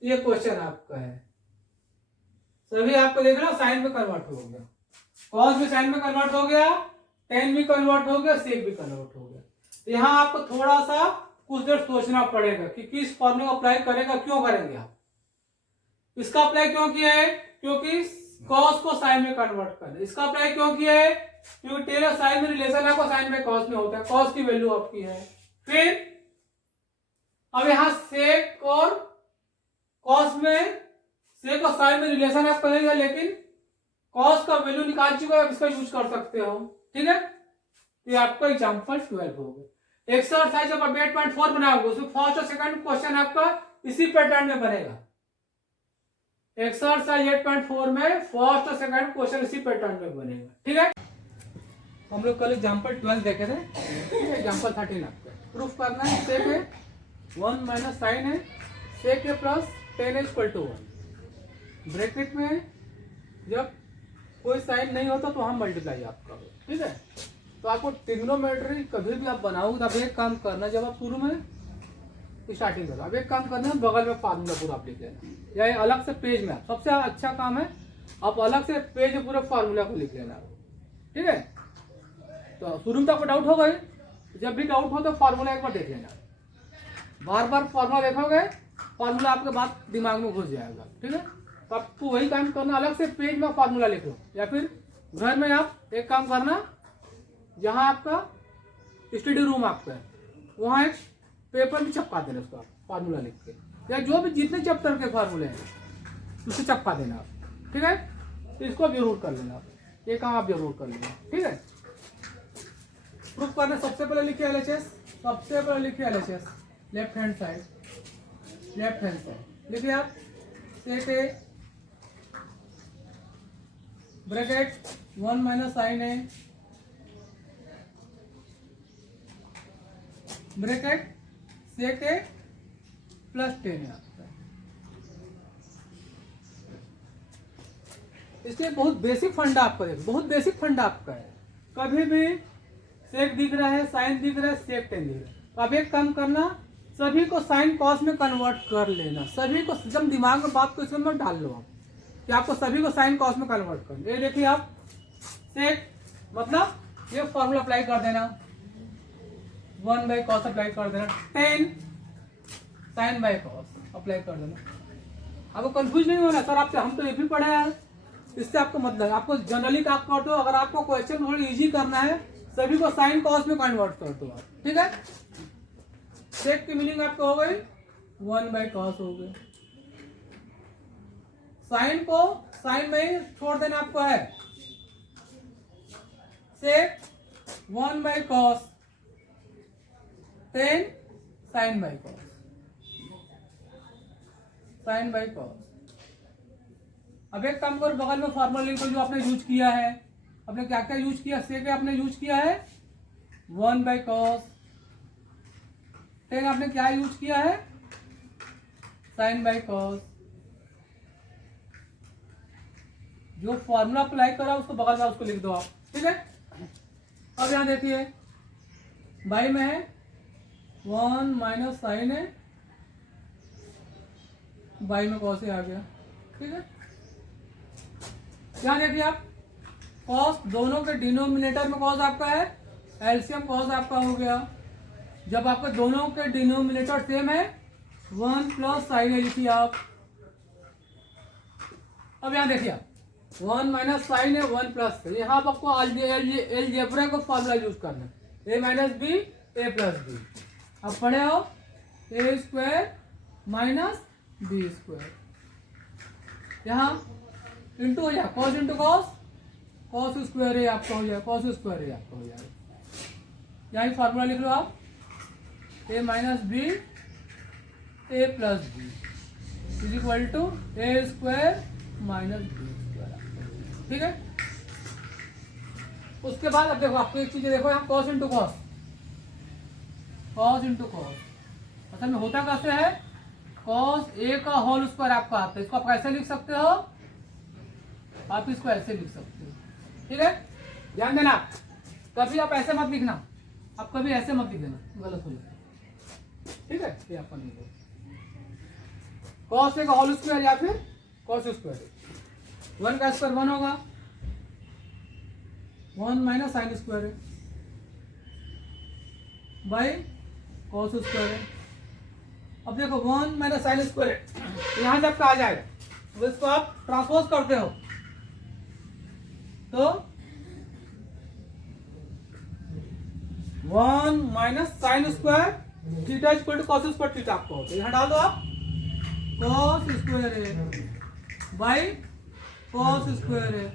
ये क्वेश्चन आपका है, सभी आपको देख लो साइन में कन्वर्ट हो गया, कॉस भी साइन में कन्वर्ट हो गया, टेन भी कन्वर्ट हो गया, सेक भी कन्वर्ट हो गया। तो यहाँ आपको थोड़ा सा कुछ देर सोचना पड़ेगा कि किस फॉर्मूले को अप्लाई करेगा, क्यों करेंगे आप, इसका अप्लाई क्यों किया है, क्योंकि कॉस को साइन में कन्वर्ट करना, इसका अप्लाई क्यों किया है, क्योंकि टेन और साइन में रिलेशन आपको साइन में कॉस में होता है, कॉस की वैल्यू आपकी है। फिर अब यहाँ सेक और कॉस में, सेक और साइन में रिलेशन आपका नहीं है, लेकिन कॉस का वैल्यू निकाल चुके हो, आप इसका यूज कर सकते हो, ठीक है। ये आपका एग्जाम्पल 12 हो गया। एक्सरसाइज जब आप 8.4 बनाओगे उसमें फर्स्ट और सेकंड क्वेश्चन आपका इसी पैटर्न में बनेगा। एक्सरसाइज 8.4 में फर्स्ट और सेकंड क्वेश्चन इसी पैटर्न में बनेगा, ठीक है। हम लोग कल एग्जाम्पल 12 देखे थे, एग्जाम्पल 13 आपका प्रूफ करना है। सेक है 1 minus sign A, sec A plus tan equal to 1, bracket में जब कोई साइन नहीं होता तो हम मल्टीप्लाई आप करो, ठीक है। तो आपको ट्रिग्नोमेट्री कभी भी आप बनाओगे तो आप एक काम करना, जब आप शुरू में स्टार्टिंग करो, आप एक काम करना, बगल में फार्मूला पूरा आप लिख लेना, या अलग से पेज में, सबसे अच्छा काम है आप अलग से पेज में पूरा फार्मूला को लिख लेना, ठीक है। तो शुरू में तो आपको डाउट हो गए, जब भी डाउट हो तो फार्मूला एक बार देख लेना, बार बार फार्मूला देखोगे फार्मूला आपके बात दिमाग में घुस जाएगा। ठीक है, तो आपको वही काम करना, अलग से पेज में फार्मूला लिख लो, या फिर घर में आप एक काम करना, जहाँ आपका स्टडी रूम आपका है वहाँ एक पेपर में चिपका देना उसका फार्मूला लिख के, या जो भी जितने चैप्टर के फार्मूले हैं उसे चिपका देना आप। ठीक है, तो इसको आप जरूर कर लेना, ये काम आप जरूर कर लेना। ठीक है, प्रूफ करना, सबसे पहले लिखिए LHS, सबसे पहले लिखिए LHS left hand side, left hand side लिखिए आप, सेक A bracket 1 minus sign A bracket sec A plus 10 है आपका। इसलिए बहुत बेसिक फंडा आपका है, बहुत बेसिक फंडा आपका है। कभी भी सेक दिख रहा है, साइन दिख रहा है, सेक 10 दिख रहा है, तो अब एक काम करना, सभी को साइन कॉस में कन्वर्ट कर लेना, सभी को एकदम दिमाग में बात को इसमें मत डाल लो आप कि आपको सभी को साइन कॉस में कन्वर्ट करना। ये देखिए आप, सेक मतलब ये फॉर्मूला अप्लाई कर देना, 1 बाई कॉस अप्लाई कर देना, 10 साइन बाई कॉस अप्लाई कर देना। आपको कंफ्यूज नहीं होना सर, आपसे हम तो ये भी पढ़े हैं, इससे आपको मतलब आपको जनरली क्या कर दो, अगर आपको क्वेश्चन थोड़ी इजी करना है सभी को साइन कॉस में कन्वर्ट कर दो आप। ठीक है, सेक की मीनिंग आपको हो गई 1 बाई कॉस हो गई, साइन को साइन में ही छोड़ देना आपको है, sec 1 by cos 10 sine by cos, sine by cos. अब एक काम करो, बगल में फॉर्मूला लिखो जो आपने यूज किया है, आपने क्या क्या यूज किया, सेक आपने यूज किया है 1 बाई कॉस, 10 आपने क्या यूज किया है, साइन बाई कॉस। जो फॉर्मूला अप्लाई करा उसको बगल में उसको लिख दो आप। ठीक है, अब यहां देखिए बाई में है 1 माइनस साइन है, बाई में कॉस आ गया। ठीक है, यहां देखिए आप, कॉस दोनों के डिनोमिनेटर में कॉस आपका है, एलसीएम कॉस आपका हो गया। जब आपके दोनों के डिनोमिनेटर सेम है 1 प्लस साइन है लिखिए आप। अब यहां देखिए आप 1 माइनस साइन है 1 प्लस, यहाँ आपको अलजेब्रा को फॉर्मूला यूज करना है, a minus B A plus B. अब पढ़े हो A square minus B square, यहाँ इंटू हो जाए cos into cos, cos square A आपका हो जाए, कॉस स्क्वायर है आपका हो जाए। यहाँ फॉर्मूला लिख लो आप, A minus B A plus B is equal to A square minus B square. ठीक है, उसके बाद अब देखो आपको एक चीज देखो, यहाँ cos into cos, cos into cos असल में होता कैसे है, कॉस ए का होल स्क्वायर आपका आता है, इसको आप कैसे लिख सकते हो, आप इसको ऐसे लिख सकते हो। ठीक है, ध्यान देना, कभी आप ऐसे मत लिखना, आप कभी ऐसे मत लिख देना, गलत हो जाए। ठीक है, ये आपका नहीं हो, कॉस ए का होल स्क्वायर या फिर कॉस स्क्वायर, 1 का स्क्वायर 1 होगा, 1 minus sine square A by cos square है। अब देखो 1 माइनस साइन स्क्वायर है, यहां से आपका आ जाएगा, तो इसको आप ट्रांसपोज करते हो तो 1 minus sine square theta equal to cos square theta आपको होता है, यहां डाल दो आप cos square A by cos square A,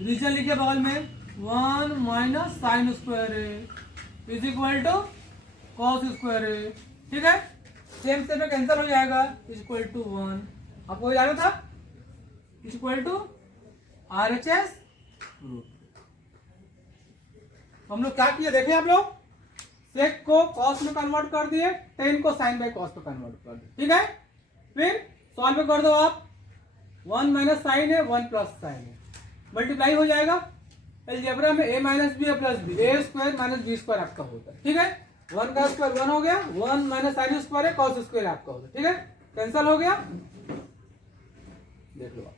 reason लिखिए बगल में 1 minus sine square A is equal to cos square A. ठीक है, सेम से कैंसिल हो जाएगा, इज इक्वल टू 1, आपको जाना था is equal to RHS root. हम लोग क्या किए देखें, आप लोग सेक को कॉस में कन्वर्ट कर दिए, 10 को साइन बाई कॉस में कन्वर्ट कर दिए। ठीक है, फिर सॉल्व कर दो आप, 1 माइनस साइन है 1 प्लस साइन है, मल्टीप्लाई हो जाएगा, अलजेब्रा में a minus B plus B, A square minus B square आपका होता है। ठीक है, 1 का स्क्वायर 1 हो गया, 1 minus sine square A cos square आपका होता है। ठीक है, कैंसिल हो गया, देख लो आप।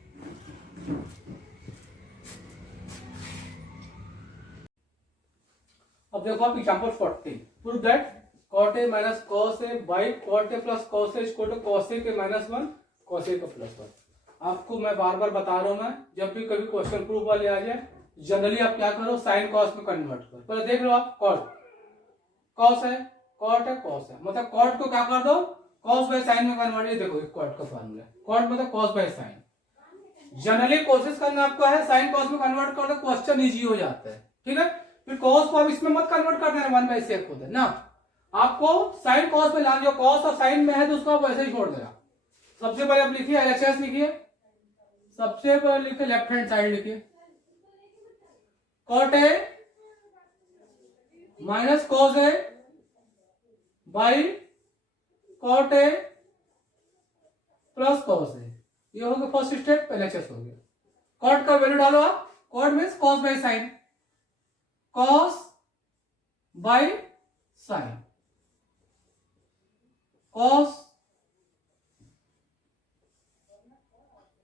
अब देखो आप example 40, prove that cot a minus cos a by cot a plus cos a equal to cos a के माइनस 1 cos a का प्लस 1। आपको मैं बार बार बता रहा हूं, मैं जब भी कभी क्वेश्चन प्रूफ वाले आ जाए जनरली आप क्या करो, साइन कॉस में कन्वर्ट करो। पहले देख लो आप, कॉट कॉस है, कॉट है, कॉस है, मतलब कॉट को क्या कर दो, कॉस बाय साइन में कन्वर्ट। ये देखो कॉट का फॉर्मूला, कॉट मतलब कॉस बाय साइन। जनरली कोशिश करना आपको है साइन कॉस में कन्वर्ट कर दो, क्वेश्चन इजी हो जाता है, ठीक है। फिर कॉस को अब इसमें मत कन्वर्ट कर देना 1/sec होता है ना, आपको साइन कॉस में ला, जो कॉस और साइन में है तो उसको आप वैसे ही छोड़ देना। सबसे पहले आप लिखिए एलएचएस लिखिए, सबसे पहले लिखिए लेफ्ट हैंड साइड लिखिए, cot A minus cos A by cot A plus cos A, ये हो गया फर्स्ट स्टेप, एलएचएस हो गया। कॉट का वैल्यू डालो आप, cot means cos by sine, cos by sine, cos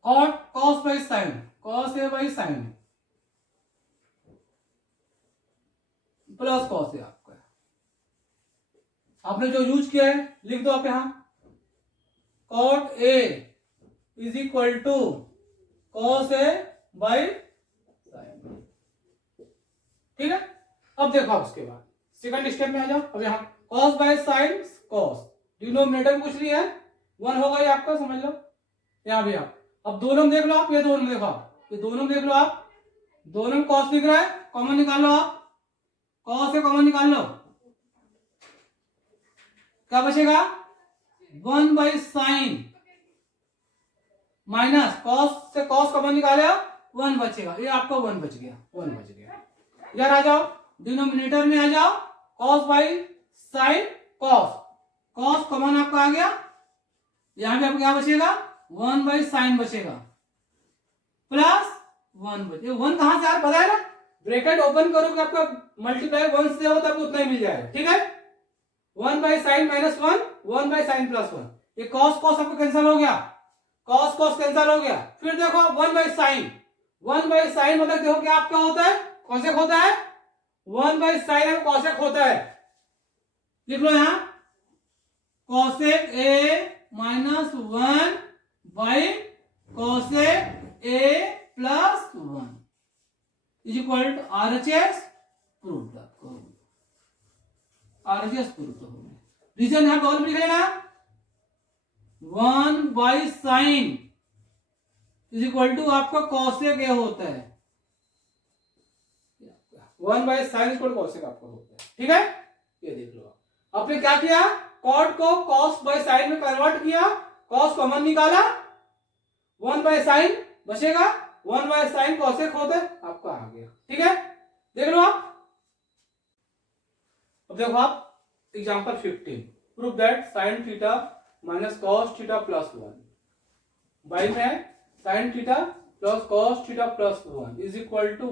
cot cos by sine, cos A by sine plus cos A. आपका आपने जो यूज किया है लिख दो आप यहां, cot a is equal to cos A by sine, ठीक है। अब देखो आप उसके बाद सेकंड स्टेप में आ जाओ। अब यहां cos by sine cos, denominator में कुछ नहीं है, 1 होगा ये आपका, समझ लो। यहां भी आप अब दोनों में देख लो आप, ये दोनों में देखो आप, ये दोनों में देख लो आप, दोनों में कॉस दिख रहा है, कॉमन निकाल लो आप, कॉस से कॉमन निकाल लो, क्या बचेगा 1/sin माइनस कॉस से कॉस कॉमन निकाले 1 बचेगा, ये आपका 1 बच गया, 1 बच गया। यार आ जाओ डिनोमिनेटर में आ जाओ, cos by sine cos, cos common आपका आ गया, यहां भी आपको क्या बचेगा 1/sin बचेगा प्लस 1 बचे। 1 कहां से यार पता है ना, ब्रैकेट ओपन करोगे आपका मल्टीप्लाई 1 से होता है, आपको उतना ही मिल जाएगा, ठीक है। 1/sin माइनस 1, 1/sin प्लस 1, ये कॉस कॉस आपका कैंसिल हो गया, कॉस कॉस कैंसिल हो गया। फिर देखो 1/sin, 1/sin मतलब देखो क्या आपका होता है, कॉसेक होता है, 1/sin कॉसेक होता है, लिख लो यहां cosec a minus 1 by cosec a plus 1 is equal to RHS proof. RHS proof हो गया। रीजन यहां पर लिख लेना 1/sin इज इक्वल टू आपका कॉसेक ए होता है, 1/sin इक्वल कॉसेक आपका होता है, ठीक है। ये देख लो आपने क्या किया, कॉट को कॉस बाय साइन में कन्वर्ट किया, कॉस कॉमन निकाला, 1/sin बचेगा, 1/sin कॉसेक होता है, आपका आ गया, ठीक है। देख लो आप, अब देखो आप example 15, prove that sin theta minus cos theta plus 1 by में sin theta plus cos theta plus 1 is equal to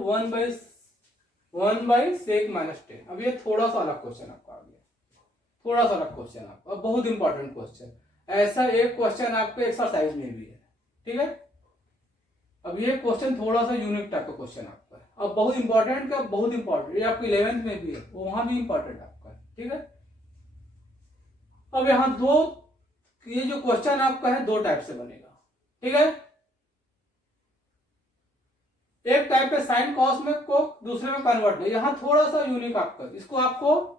1/sec minus 10। अब ये थोड़ा सा अलग क्वेश्चन आपका आ गया, थोड़ा सा अलग क्वेश्चन आपका, बहुत इंपॉर्टेंट क्वेश्चन, ऐसा एक क्वेश्चन आपके एक्सरसाइज में भी है, ठीक है। अब ये क्वेश्चन थोड़ा सा यूनिक टाइप का क्वेश्चन आपका है, अब बहुत इंपॉर्टेंट का बहुत इंपॉर्टेंट, ये आपकी 11th में भी है, वहां भी इंपॉर्टेंट आपका है, ठीक है। अब यहां दो, ये जो क्वेश्चन आपका है 2 टाइप से बनेगा, ठीक है। एक टाइप पे साइन कॉस में को दूसरे में कन्वर्ट है, यहां थोड़ा सा यूनिक आपका, इसको आपको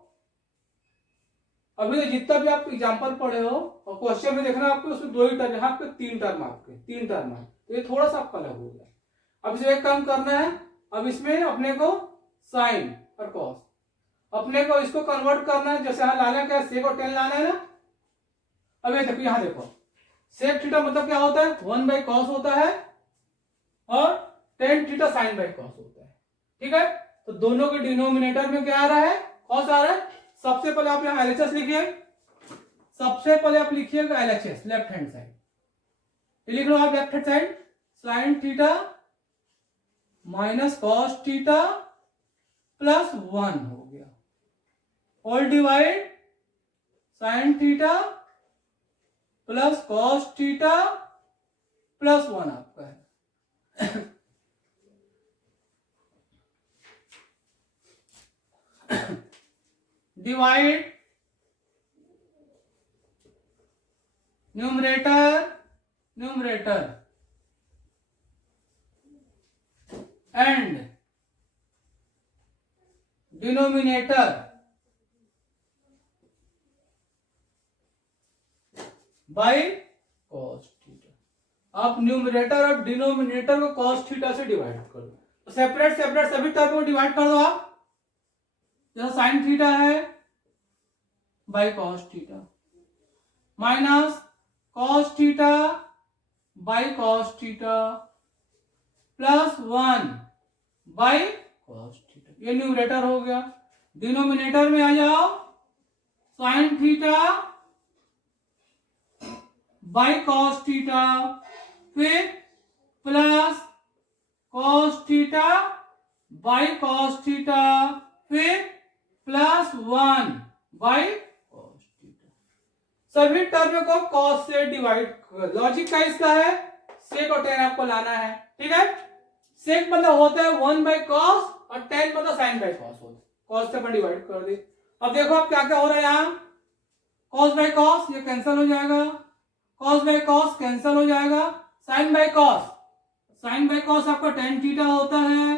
अभी जितना भी आप एग्जांपल पढ़े हो और क्वेश्चन में देखना आपको, उसमें 2 ही टर्म, यहाँ पे 3 टर्म आपके, 3 टर्म है, तो ये थोड़ा सा आपका अलग हो गया। अब इसे एक काम करना है, अब इसमें अपने को साइन और कॉस, अपने को इसको कन्वर्ट करना है, जैसे यहां लाना क्या, सेक और टेन लाना है ना। अब ये देखो, यहां देखो सेक थीटा मतलब क्या होता है 1/cos होता है, और ten theta sign by cos होता है, ठीक है। तो दोनों के डिनोमिनेटर में क्या आ रहा है, कॉस आ रहा है। सबसे पहले आप यहां एलएचएस लिखिए, सबसे पहले आप लिखिएगा एलएचएस लेफ्ट हैंड साइड, लिख लो आप left hand side, sign theta minus cos theta plus 1 हो गया, all divide sign theta plus cos theta plus 1 आपका है। Divide numerator numerator and denominator by cos theta. आप न्यूमरेटर और डिनोमिनेटर को कॉस थीटा से डिवाइड कर दो, तो सेपरेट सेपरेट सभी टर्म को डिवाइड कर दो आप। जैसा साइन थीटा है bye cos theta minus cos theta by cos theta plus 1 by cos theta. ये न्यूमरेटर हो गया। डिनोमिनेटर में आ जाओ, sine theta by cos theta, फिर plus cos theta by cos theta, फिर प्लस 1 बाय कॉस थीटा। सभी टर्म को कॉस से डिवाइड कर। लॉजिक का इसका है सेक और टेन आपको लाना है, ठीक है। सेक मतलब होता है 1 बाय कॉस और टेन मतलब साइन बाय कॉस होता है। कॉस से अपन डिवाइड कर दी। अब देखो अब क्या क्या हो रहा है यहाँ, कॉस बाय कॉस ये कैंसिल हो जाएगा, कॉस बाय कॉस कैंसिल हो जाएगा, sine by cos, sine by cos आपका टेन थीटा होता है,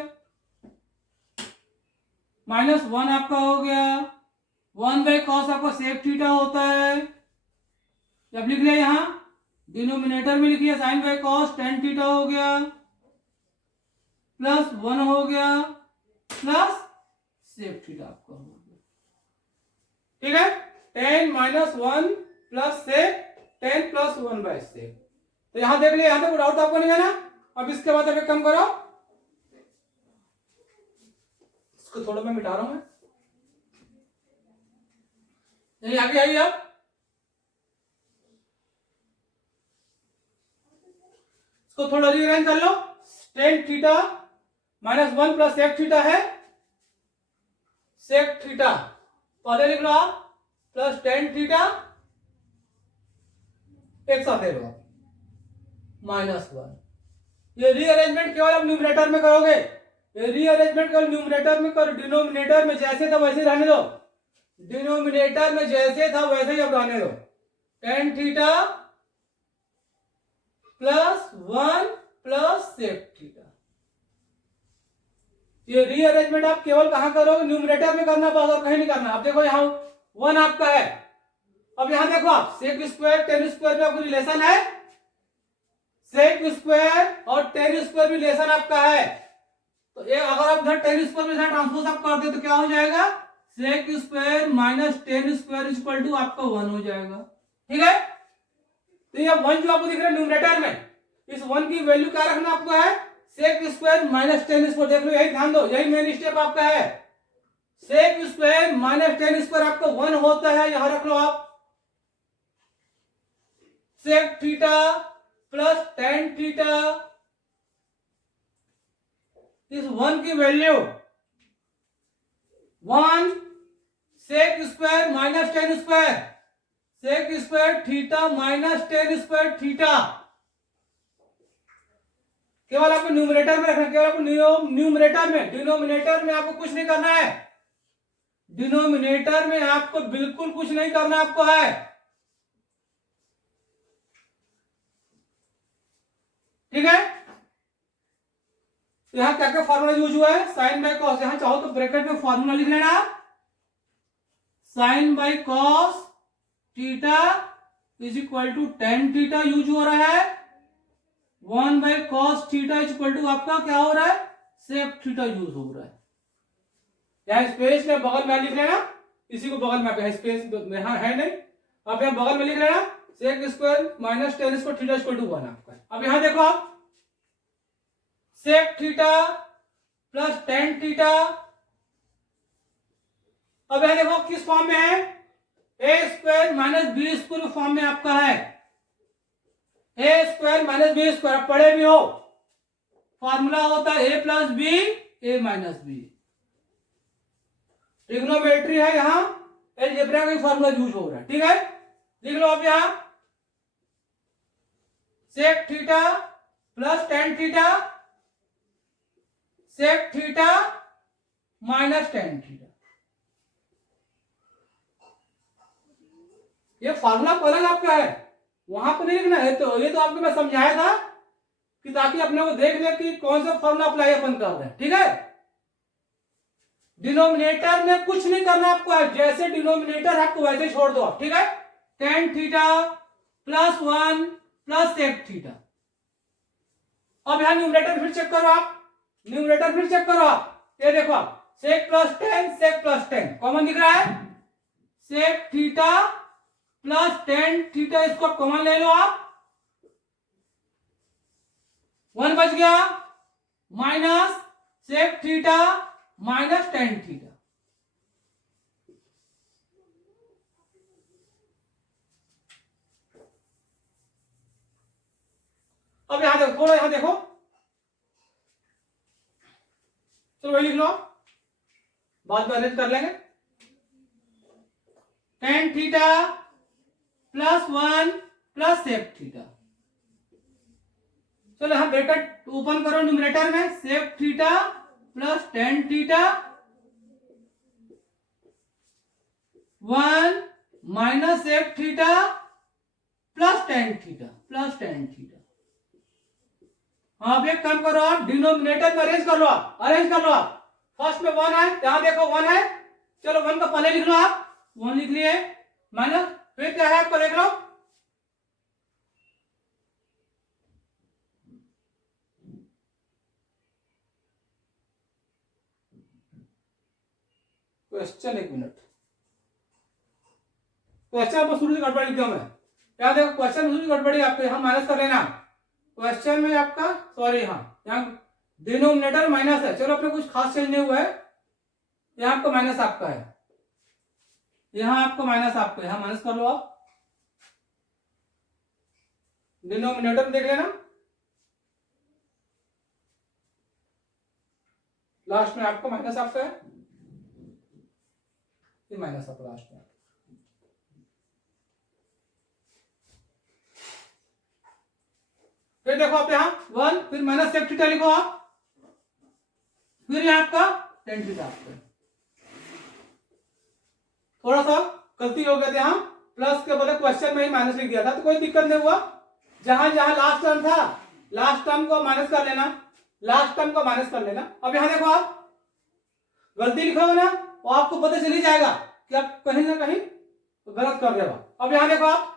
माइनस 1 आपका हो गया, 1 बाय कॉस आपका सेक थीटा होता है। जब लिख लिया यहाँ डिनोमिनेटर में लिखिए sine by cos tan theta हो गया, प्लस 1 हो गया, प्लस सेक थीटा आपका हो गया, ठीक है। 10 minus 1 plus sec, 10 plus 1 by sec. तो यहां देख लिया, यहां तक डाउट आपको नहीं है ना। अब इसके बाद अब एक काम करो, इसको थोड़ा मैं मिटा रहा हूं, यही आगे आइए आप। इसको थोड़ा रीअरेंज कर लो। Tan theta minus 1 plus sec theta है, सेक थीटा पहले लिख लो आप, प्लस टेन थीटा एक साथ ले लो माइनस 1। ये रीअरेंजमेंट केवल आप न्यूमरेटर में करोगे, ये रीअरेंजमेंट केवल न्यूमरेटर में करो। डिनोमिनेटर में जैसे था वैसे रहने दो, डिनोमिनेटर में जैसे था वैसे ही अब रहने दो। Tan theta plus 1 plus sec theta. ये रीअरेंजमेंट आप केवल कहां करोगे, न्यूमरेटर में करना पाओगे और कहीं नहीं करना। अब देखो यहाँ 1 आपका है, अब यहां देखो आप सेक स्क्वायर टेन स्क्वायर में आपको रिलेशन है, सेक स्क्वायर और टेन स्क्वायर भी रिलेशन आपका है। तो ये अगर आप इधर टेन स्क्वायर में ट्रांसपोज आप कर दे तो क्या हो जाएगा, sec square minus tan square equal to आपका 1 हो जाएगा, ठीक है। तो ये 1 जो आपको दिख रहा है न्यूमरेटर में, इस 1 की वैल्यू क्या रखना आपको है, sec square minus tan square. देख लो यही ध्यान दो, यही मेन स्टेप आपका है। Sec square minus tan square आपका 1 होता है, यहां रख लो आप। Sec theta plus tan theta, इस 1 की value 1 sec square minus tan square, sec square theta minus tan square theta. केवल आपको न्यूमरेटर में रखना, केवल आपको न्यूमरेटर में, डिनोमिनेटर में आपको कुछ नहीं करना है। डिनोमिनेटर में आपको बिल्कुल कुछ नहीं करना आपको है, ठीक है। यहां क्या क्या फॉर्मूला यूज हुआ है, साइन बाय कॉस, यहां चाहो तो ब्रैकेट में फॉर्मूला लिख लेना, sine by cos theta is equal to tan theta use हो रहा है, 1 by cos theta is equal to आपका क्या हो रहा है, सेक थीटा यूज हो रहा है। यहां स्पेस में बगल में लिख लेना, इसी को बगल में स्पेस यहां है नहीं, आप यहां बगल में लिख लेना sec square minus tan square theta equal to 1 आपका। अब यहां देखो आप sec theta plus tan theta, अब यहां देखो किस फॉर्म में है, A square minus B square form में आपका है। A square minus B square आप पढ़े भी हो, फॉर्मूला होता है A plus B A minus B. Trigonometry है, यहां अलजेब्रा का फॉर्मूला यूज हो रहा है, ठीक है। लिख लो आप यहां sec theta plus tan theta, sec theta minus tan theta. ये फार्मूला अलग आपका है, वहां पर नहीं लिखना है। तो ये तो आपको मैं समझाया था कि ताकि अपने को देख ले कि कौन सा फॉर्मूला अप्लाई अपन कर रहे हैं, ठीक है। डिनोमिनेटर में कुछ नहीं करना आपको है, जैसे डिनोमिनेटर है आपको वैसे छोड़ दो आप, ठीक है। Tan theta plus 1 plus sec theta. अब यहां न्यूमरेटर फिर चेक करो आप, न्यूमरेटर फिर चेक करो आप, ये देखो आप sec plus 10 sec plus 10 common दिख रहा है, सेक थीटा प्लस 10 थीटा, इसको कॉमन ले लो आप, 1 बच गया, minus sec theta minus 10 theta. अब यहां देखो, थोड़ा यहां देखो, चलो वही लिख लो, बाद में अरेंज कर लेंगे। 10 theta plus 1 plus sec theta. चलो यहां ब्रैकेट ओपन करो न्यूमरेटर में, sec theta plus 10 theta 1 minus sec theta plus 10 theta plus 10 theta. आप एक काम करो, आप डिनोमिनेटर में अरेंज कर लो, आप अरेंज कर लो आप। फर्स्ट में 1 है, यहां देखो 1 है, चलो 1 का पहले लिख लो आप, 1 लिख लिए, माइनस फिर क्या है आपको देख लो, क्वेश्चन, एक मिनट, क्वेश्चन पर शुरू से गड़बड़ी लिख दिया मैं, क्या देखो क्वेश्चन शुरू से गड़बड़ी आपको यहां माइनस कर लेना, क्वेश्चन में आपका सॉरी हाँ यहाँ डिनोमिनेटर माइनस है, चलो अपने कुछ खास चेंज नहीं हुआ है, यहाँ आपका माइनस आपका है, यहाँ आपका माइनस आपका, यहाँ माइनस कर लो आप, डिनोमिनेटर में देख लेना, लास्ट में आपका माइनस आपका है, ये माइनस आपका लास्ट में। फिर देखो आप यहाँ 1 फिर माइनस सेक थीटा लिखो आप, फिर यहाँ आपका 10 थीटा आपका, थोड़ा सा गलती हो गया था, यहाँ प्लस के बदले क्वेश्चन में ही माइनस लिख दिया था, तो कोई दिक्कत नहीं हुआ, जहां जहां लास्ट टर्म था लास्ट टर्म को माइनस कर लेना, लास्ट टर्म को माइनस कर लेना। अब यहाँ देखो आप गलती लिखोगे ना वो आपको पता चल ही जाएगा कि आप कहीं ना कहीं गलत कर रहे हो। अब यहाँ देखो आप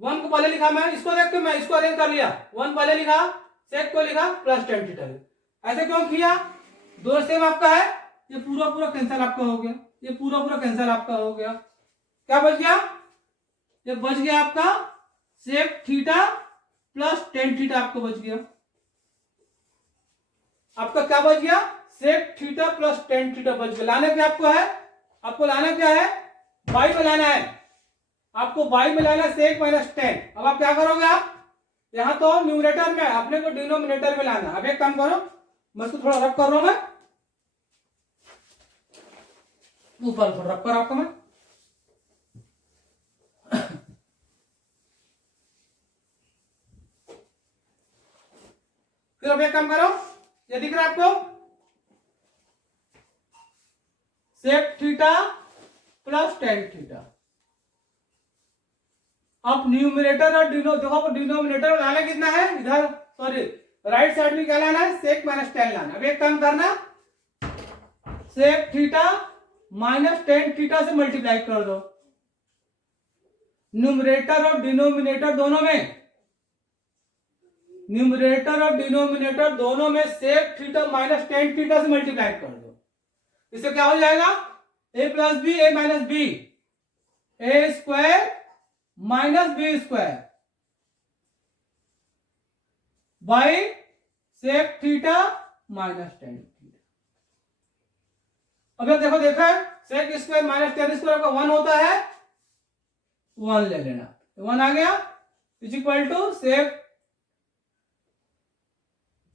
1 को पहले लिखा मैं, इसको देख के मैं इसको अरेंज कर लिया, 1 पहले लिखा, सेक को लिखा प्लस 10 थीटा, ऐसे क्यों किया, दो सेम आपका है, ये पूरा पूरा कैंसिल आपका हो गया, ये पूरा पूरा कैंसिल आपका हो गया, क्या बच गया, ये बच गया आपका सेक थीटा प्लस 10 थीटा आपको बच गया, आपका क्या बच गया, सेक थीटा प्लस 10 थीटा बच गया। लाना क्या आपको है, आपको लाना क्या है, बाई में लाना है, आपको बाई में लाना है सेक माइनस 10। अब आप क्या करोगे, आप यहां तो न्यूमरेटर में, अपने को डिनोमिनेटर में लाना। अब एक काम करो, मैं इसको थोड़ा रब कर रहा हूं, मैं ऊपर थोड़ा रब कर आपको मैं, फिर अब एक काम करो, ये दिख रहा है आपको सेक थीटा प्लस 10 थीटा। अब न्यूमरेटर और देखो डिनोमिनेटर लाना कितना है, इधर सॉरी राइट साइड में क्या लाना है, सेक माइनस 10 लाना। अब एक काम करना, सेक थीटा माइनस 10 थीटा से मल्टीप्लाई कर दो, न्यूमरेटर और डिनोमिनेटर दोनों में, न्यूमरेटर और डिनोमिनेटर दोनों में सेक थीटा माइनस 10 थीटा से मल्टीप्लाई कर दो, इससे क्या हो जाएगा, A plus B A minus B, A square minus B square by sec theta minus 10 theta. अब देखो देखा है, सेक स्क्वायर माइनस 10 स्क्वायर का 1 होता है, 1 ले लेना, 1 आ गया, is equal to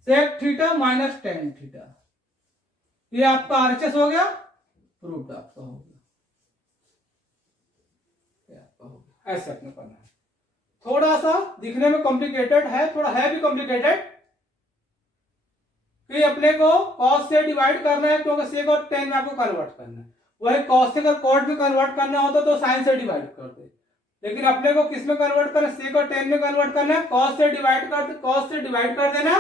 sec theta minus 10 theta, ये आपका आरएचएस हो गया, प्रूफ आपका हो गया, ऐसे अपने करना है। थोड़ा सा दिखने में कॉम्प्लिकेटेड है, थोड़ा है भी कॉम्प्लिकेटेड, कि अपने को कॉस से डिवाइड करना है, क्योंकि सेक और टेन में आपको कन्वर्ट करना है, वही कॉस से अगर कॉट में कन्वर्ट करना होता तो साइन से डिवाइड करते, लेकिन अपने को किस में कन्वर्ट करना, सेक और टेन में कन्वर्ट करना है। कॉस से डिवाइड कर देना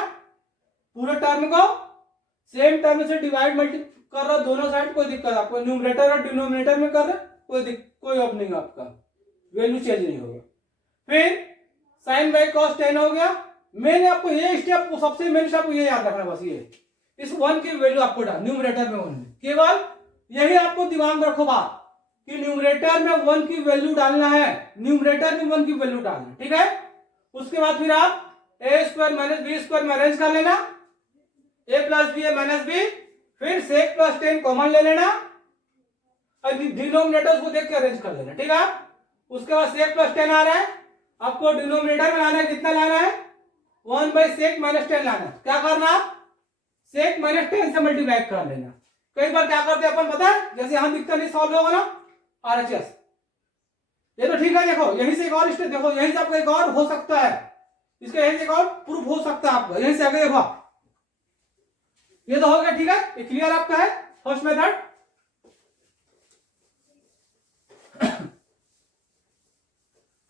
पूरे टर्म को, सेम टर्म से डिवाइड मल्टी कर रहा दोनों साइड, कोई दिक्कत आपको, न्यूमरेटर और डिनोमिनेटर में कर रहे कोई ओपनिंग आपका वैल्यू चेंज नहीं होगा। फिर साइन बाई कॉस टेन हो गया। मैंने आपको ये स्टेप, सबसे मेन स्टेप ये याद रखना बस, ये इस वन की वैल्यू आपको डाल न्यूमरेटर में वन में, केवल यही आपको दिमाग में रखो बात कि न्यूमरेटर में वन की वैल्यू डालना है, न्यूमरेटर में वन की वैल्यू डालना, ठीक है। उसके बाद फिर आप ए स्क्वायर माइनस बी स्क्वायर में अरेंज कर लेना, ए plus B A minus B, फिर सेक प्लस टेन कॉमन ले लेना और डिनोमिनेटर्स को देख के अरेंज कर लेना, ठीक है। उसके बाद सेक प्लस टेन आ रहा है, आपको डिनोमिनेटर में लाना है, कितना लाना है, 1 बाई सेक माइनस टेन लाना है। क्या करना, सेक माइनस टेन से मल्टीप्लाई कर लेना। कई बार क्या करते हैं अपन, पता है, जैसे यहां दिखता नहीं सॉल्व होगा ना आरएचएस, ये तो ठीक है। देखो यहीं से एक और स्टेप, देखो यहीं से आपका एक और हो सकता है, इसका यहीं से एक और प्रूफ हो सकता है आपका, यहीं से आगे देखो, ये तो हो गया, ठीक है, ये क्लियर आपका है फर्स्ट मेथड।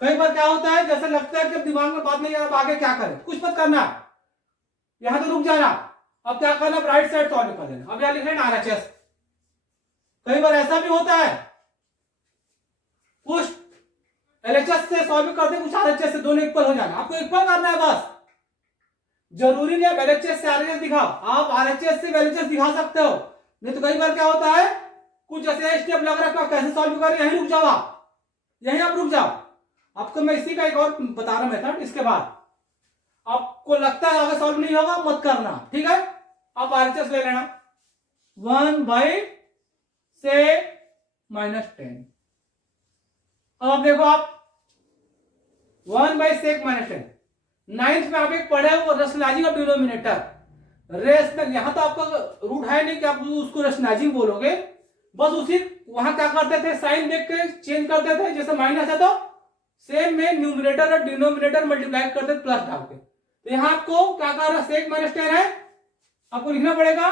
कई बार क्या होता है, जैसे लगता है कि दिमाग में बात नहीं आ रहा, आगे क्या करें, कुछ मत करना, यहां तो रुक जाना। अब क्या करना, राइट साइड सॉल्व कर देना। अब यहां लिख लेना आरएचएस। कई बार ऐसा भी होता है, कुछ एलएचएस से सॉल्व करते, कुछ आरएचएस से, दोनों इक्वल हो जाना, आपको इक्वल करना है बस। जरूरी नहीं है एलएचएस से आरएचएस दिखाओ, आप आरएचएस से एलएचएस दिखा सकते हो। नहीं तो कई बार क्या होता है, कुछ ऐसे स्टेप लग रहा है, कैसे सॉल्व करें, यहीं रुक जाओ आप, यहीं आप रुक जाओ। आपको मैं इसी का एक और बता रहा हूं मेथड, इसके बाद आपको लगता है आगे सॉल्व नहीं होगा, मत करना, ठीक है। आप आरएचएस ले लेना, 1 बाई सेक माइनस टेन। अब देखो आप 1 by sec minus tan, ninth में आप एक पढ़े वो रेशनलाइजिंग ऑफ डिनोमिनेटर। रेशनल, यहां तो आपका रूट है नहीं कि आप उसको रेशनलाइजिंग बोलोगे, बस उसी वहां क्या करते थे, साइन देख के चेंज करते थे, जैसे माइनस है तो सेम में न्यूमरेटर और डिनोमिनेटर मल्टीप्लाई करते प्लस डाल के। तो यहां आपको क्या कर रहा है, सेक माइनस टेन है, आपको लिखना पड़ेगा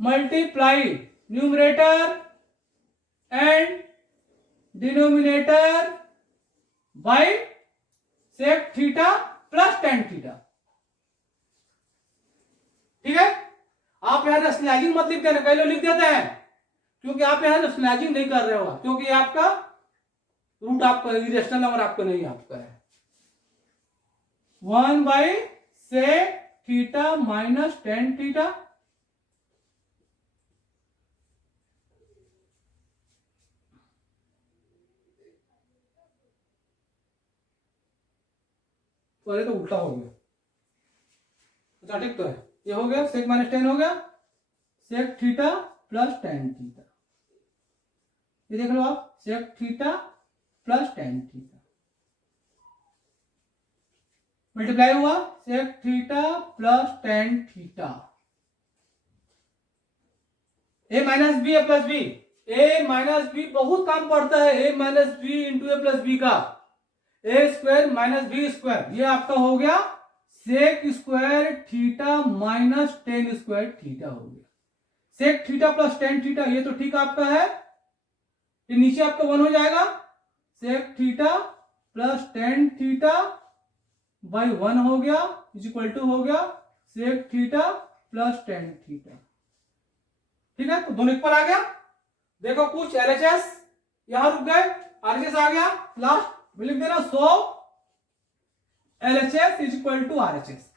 multiply numerator and denominator by sec theta plus tan theta, ठीक है। आप यहां रेशनलाइजिंग मत लिख देना, कई लोग लिख देते हैं, क्योंकि आप यहां रेशनलाइजिंग नहीं कर रहे हो, क्योंकि आपका रूट आपका इरेशनल नंबर आपका नहीं, आपका है 1 by sec theta minus tan theta. पहले तो उल्टा हो गया, अच्छा ठीक तो है, ये हो गया सेक माइनस टेन हो गया, sec theta plus tan theta, ये देख लो आप, sec theta plus tan theta multiply हुआ, sec theta plus tan theta, A minus B A plus B, A minus B बहुत काम पड़ता है, A minus B into A plus B का, A square minus B square, ये आपका हो गया sec square theta minus tan square theta हो गया, sec theta plus tan theta, ये तो ठीक आपका है, ये नीचे आपका 1 हो जाएगा, sec theta plus tan theta by 1 हो गया, इज इक्वल टू हो गया sec theta plus tan theta, ठीक है। तो दोनों इक्वल आ गया। देखो कुछ एलएचएस यहां रुक गए, आरएचएस आ गया, लास्ट लिख देना, so LHS is equal to RHS.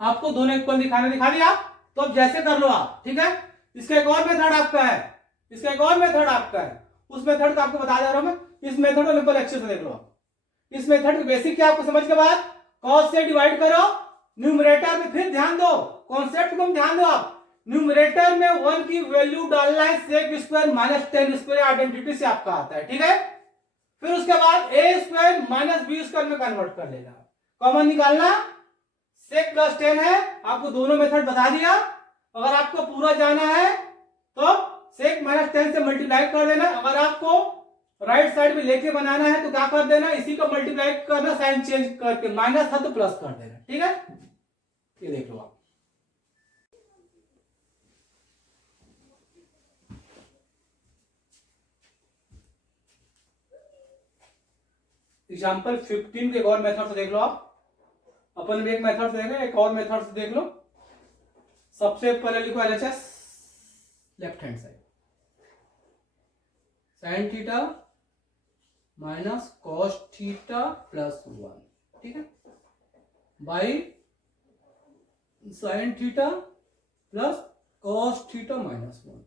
आपको दोनों इक्वल दिखा दिया, तो अब जैसे कर लो आप, ठीक है। इसका एक और मेथड आपका है, इसका एक और मेथड आपका है, उस मेथड को आपको बता दे रहा हूं मैं, इस मेथड को लेवल अच्छे से देख लो आप। इस मेथड के बेसिक क्या आपको समझ के बाद, कॉस से डिवाइड करो न्यूमरेटर में, फिर ध्यान दो कॉन्सेप्ट को ध्यान दो आप, न्यूमरेटर में 1 की वैल्यू डालना है, sec square minus tan square identity से आपका आता है, ठीक है। फिर उसके बाद a square minus B square में कन्वर्ट कर लेना, कॉमन निकालना, सेक प्लस टेन है, आपको दोनों मेथड बता दिया। अगर आपको पूरा जाना है तो सेक माइनस टेन से मल्टीप्लाई कर देना, अगर आपको राइट साइड में लेके बनाना है तो क्या कर देना, इसी को मल्टीप्लाई करना, साइन चेंज करके, माइनस था तो प्लस कर देना, ठीक है। ये देख लो आप, एग्जाम्पल 15 के एक और मेथड से देख लो आप। अपन एक मेथड से देख रहे हैं, एक और मेथड से देख लो। सबसे पहले लिखो LHS left hand side, sign theta minus cos theta plus 1, ठीक है, by sine theta plus cos theta minus 1।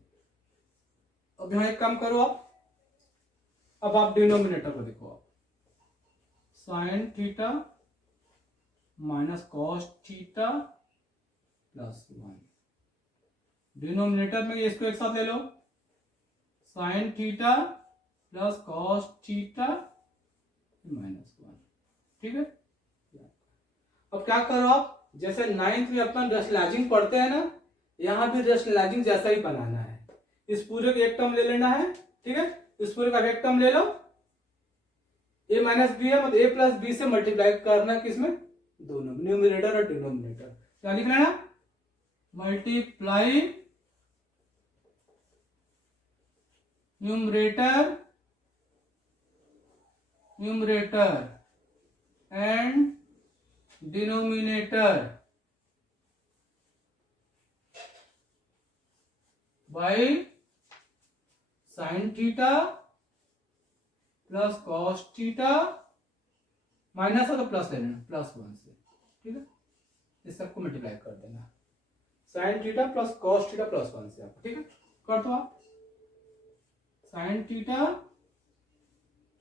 अब यहां एक काम करो आप, अब आप डिनोमिनेटर को देखो आप, sine theta minus cos theta plus 1। Denominator में इसको एक साथ ले लो, sine theta plus cos theta minus 1, ठीक है। अब क्या करो आप, जैसे 9th में अपन रेशनलाइजिंग पढ़ते हैं ना, यहां भी रेशनलाइजिंग जैसा ही बनाना है। इस पूरे का एक टर्म ले लेना है, ठीक है, इस पूरे का एक टर्म ले लो, a माइनस बी है, मतलब a प्लस बी से मल्टीप्लाई करना है किसमें, दोनों न्यूमरेटर और डिनोमिनेटर। क्या लिख लेना, multiply numerator and denominator by sine theta plus cos theta, minus है तो प्लस ले लेना, प्लस 1 से, ठीक है। इस सबको मल्टीप्लाई कर देना, sign theta plus cos theta plus 1 से आपको, ठीक है। कर दो आप, sine theta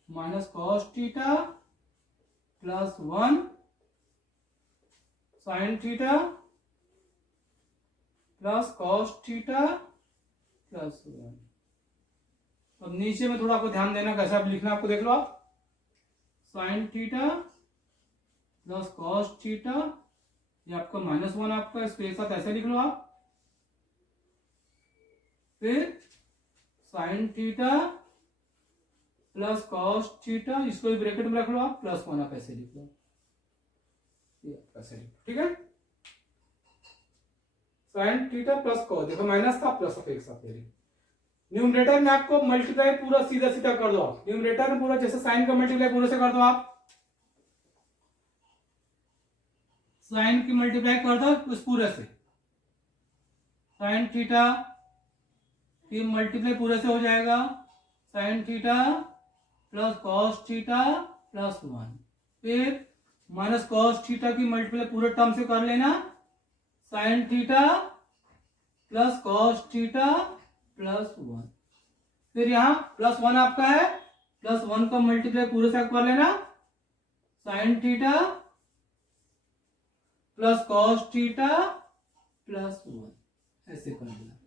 minus cos theta plus 1 sign theta plus cos theta plus 1। अब नीचे में थोड़ा आपको ध्यान देना कैसा लिखना, आपको देख लो आप, sine theta plus cos theta, ये आपका -1 आपका, इसको एक साथ ऐसे लिख लो आप, फिर sign theta plus cos theta, इसको भी ब्रैकेट में रख लो आप, प्लस 1 आप ऐसे लिख लो, ऐसे लिख, ठीक है। साइन थीटा प्लस कॉस, देखो माइनस था प्लस एक साथ ले, न्यूमरेटर में आपको मल्टीप्लाई पूरा सीधा सीधा कर दो आप, न्यूमरेटर में पूरा जैसे साइन का मल्टीप्लाई पूरे से कर दो आप, साइन की मल्टीप्लाई कर दो उस पूरे से, साइन थीटा की मल्टीप्लाई पूरे से हो जाएगा, sign theta plus cos theta plus 1, फिर माइनस कॉस थीटा की मल्टीप्लाई पूरे टर्म से कर लेना, sign theta plus cos theta plus 1, फिर यहां प्लस 1 आपका है, प्लस 1 का मल्टीप्लाई पूरे से कर लेना, sign theta plus cos theta plus 1, ऐसे कर देना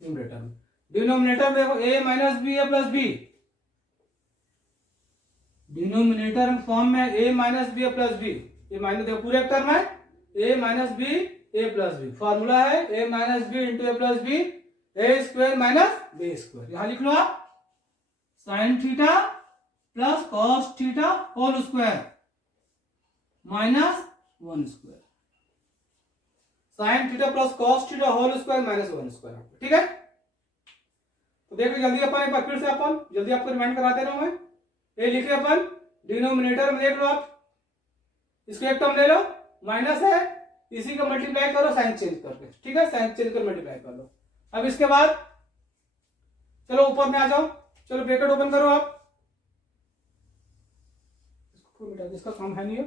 न्यूमरेटर में। डिनोमिनेटर में देखो a minus B A plus b, denominator form में a minus B A plus b, ये माइनस देखो पूरे टर्म है a minus B A plus b, formula है a minus B into A plus B, A square minus B square. यहां लिख लो आप, sine theta plus cos theta whole square minus 1 square, sine theta plus cos theta whole square minus 1 square, ठीक है। तो देखो जल्दी अपन एक बार फिर से अपन जल्दी आपको रिमाइंड कराते रहो, मैं ये लिखे अपन डिनोमिनेटर में देख लो आप, इसको एक टर्म ले लो, माइनस है, इसी का मल्टीप्लाई करो साइन चेंज करके, ठीक है, साइन चेंज कर मल्टीप्लाई कर लो। अब इसके बाद चलो ऊपर में आ जाओ, चलो ब्रैकेट ओपन करो आप, इसका काम है नहीं है,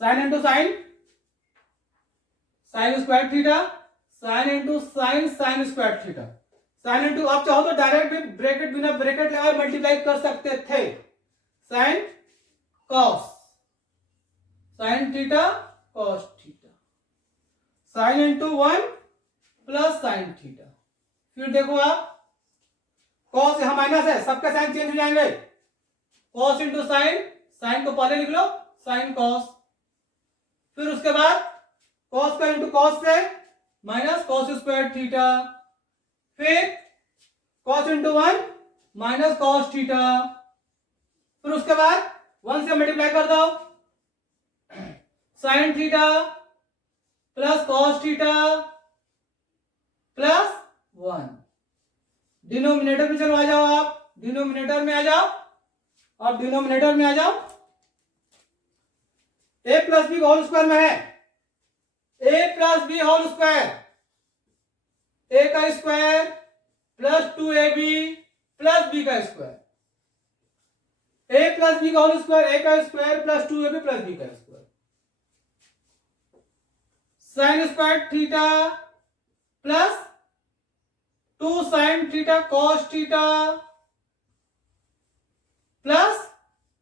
sine into sine, sign square theta, sine into sine, sign square theta, sine into, आप चाहो तो डायरेक्ट भी ब्रैकेट बिना ब्रैकेट लगा मल्टीप्लाई कर सकते थे, sine cos, sign theta cos theta, sine into 1 plus sine theta, फिर देखो आप कॉस यहां माइनस है, सबका साइन चेंज हो जाएंगे, कॉस इंटू साइन, साइन को पहले लिख लो साइन कॉस, फिर उसके बाद कॉस का इंटू कॉस से माइनस कॉस स्क्वायर थीटा, फिर cos into 1 minus cos theta, फिर उसके बाद 1 से मल्टीप्लाई कर दो, sign theta plus cos theta plus 1, denominator में चलो आ जाओ आप, डिनोमिनेटर में आ जाओ, अब डिनोमिनेटर में आ जाओ। A plus B whole square में है, A plus B whole square, A का square plus 2ab plus B का स्क्वायर, ए प्लस बी का होल स्क्वायर, ए का square plus 2ab plus B का square, sine square theta plus 2 sine theta cos theta plus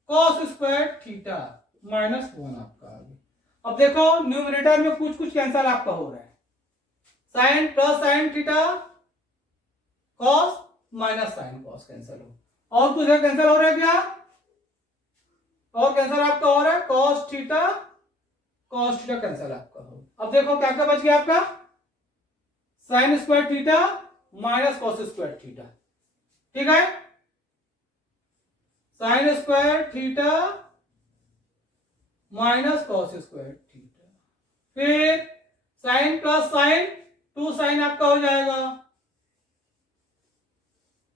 cos square theta -1 आपका आ गया। अब देखो न्यूमरेटर में कुछ कुछ कैंसिल आपका हो रहा है, sine plus sine theta cos minus sine cos cancel हो, और कुछ कैंसिल हो रहा है क्या, और कैंसिल आपका हो रहा है कॉस थीटा कैंसिल आपका हो। अब देखो क्या क्या बच गया आपका, sign square theta minus cos square theta, ठीक है, sine square theta minus cos square theta, फिर साइन प्लस साइन 2 साइन आपका हो जाएगा,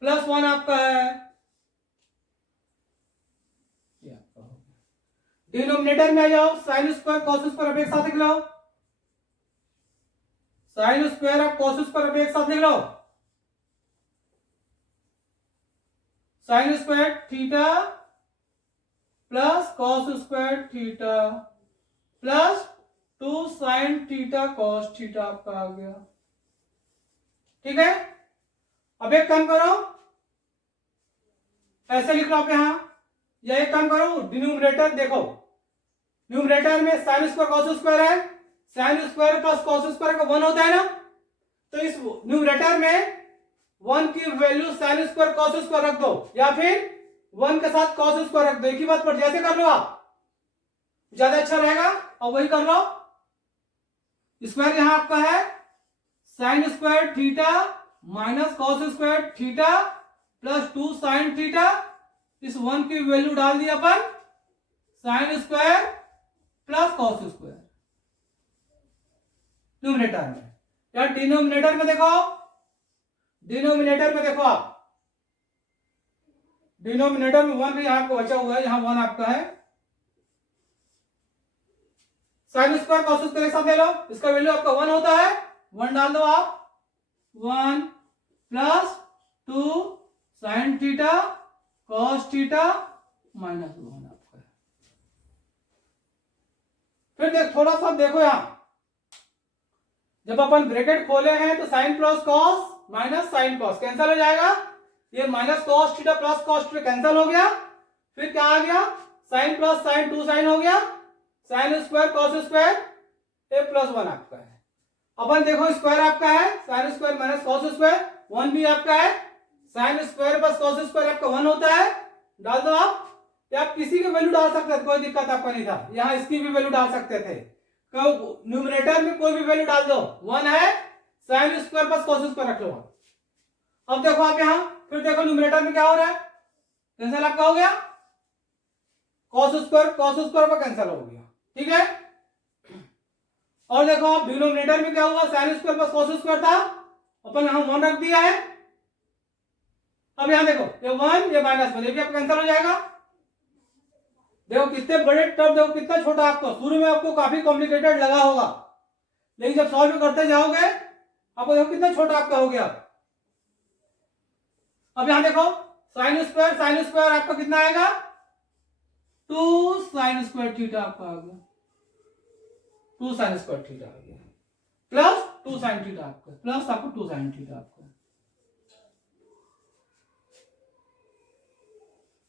+1 आपका है, डिनोमिनेटर में आ जाओ, साइन स्क्वायर कॉस स्क्वायर अब एक साथ लिख लो, साइन स्क्वायर अब कॉस स्क्वायर अब एक साथ लिख लो, sine square theta plus cos square theta plus 2 sine theta cos theta आपका आ गया, ठीक है। अब एक काम करो, ऐसे लिख लो आप यहां, या एक काम करो डिनोमिनेटर देखो, न्यूमरेटर में साइन स्क्वायर कॉस स्क्वायर है, sine square plus cos square का 1 होता है ना, तो इस न्यूमरेटर में 1 की value sign square cos square रख दो, या फिर 1 के साथ कॉस स्क्वायर रख दो, एक ही बात पर जैसे कर लो आप ज्यादा अच्छा रहेगा, और वही कर लो। स्क्वायर यहां आपका है sine square theta minus cos square theta plus 2 sine theta, इस 1 की वैल्यू डाल दी अपन sine square plus cos square numerator में, या डिनोमिनेटर में देखो, डिनोमिनेटर में देखो आप, डिनोमिनेटर में 1 यहां आपको बचा हुआ है, यहां 1 आपका है, साइन स्क्वायर कॉस स्क्वायर एक साथ ले लो, इसका वैल्यू आपका 1 होता है, 1 डाल दो आप, 1 plus 2 sine theta cos theta -1 आपका है। फिर देख थोड़ा सा देखो यहां, जब अपन ब्रैकेट खोले हैं तो sine plus cos minus sine cos cancel हो जाएगा, ये minus cos theta plus cos theta cancel हो गया, फिर क्या आ गया साइन प्लस साइन 2 साइन हो गया, साइन स्क्वायर कॉस स्क्वायर ए +1 आपका है। अपन देखो स्क्वायर आपका है sine square minus cos square, 1 भी आपका है, sine square plus cos square आपका 1 होता है, डाल दो आप, या आप किसी की वैल्यू डाल सकते थे, कोई दिक्कत आपका नहीं था, यहां इसकी भी वैल्यू डाल सकते थे, न्यूमरेटर में कोई भी वैल्यू डाल दो, 1 है, sine square plus cos square रख लो। अब देखो आप यहां, फिर देखो न्यूमरेटर में क्या हो रहा है, कैंसिल आपका हो गया, कॉस स्क्वायर का कैंसिल हो गया, ठीक है। और देखो आप डिनोमिनेटर में क्या हुआ, sign square plus cos square था, अपन यहां 1 रख दिया है, अब यहां देखो ये 1 ये -1, ये भी आपका कैंसिल हो जाएगा। देखो कितने बड़े टर्म, देखो कितना छोटा, आपको शुरू में आपको काफी कॉम्प्लिकेटेड लगा होगा, लेकिन जब सॉल्व करते जाओगे आपको देखो कितना छोटा आपका हो गया। अब यहां देखो साइन स्क्वायर आपका कितना आएगा, 2 साइन स्क्वायर थीटा आपका आ गया, 2 साइन स्क्वायर थीटा आ गया, प्लस 2 साइन थीटा आपका, प्लस आपको 2 साइन थीटा आपका,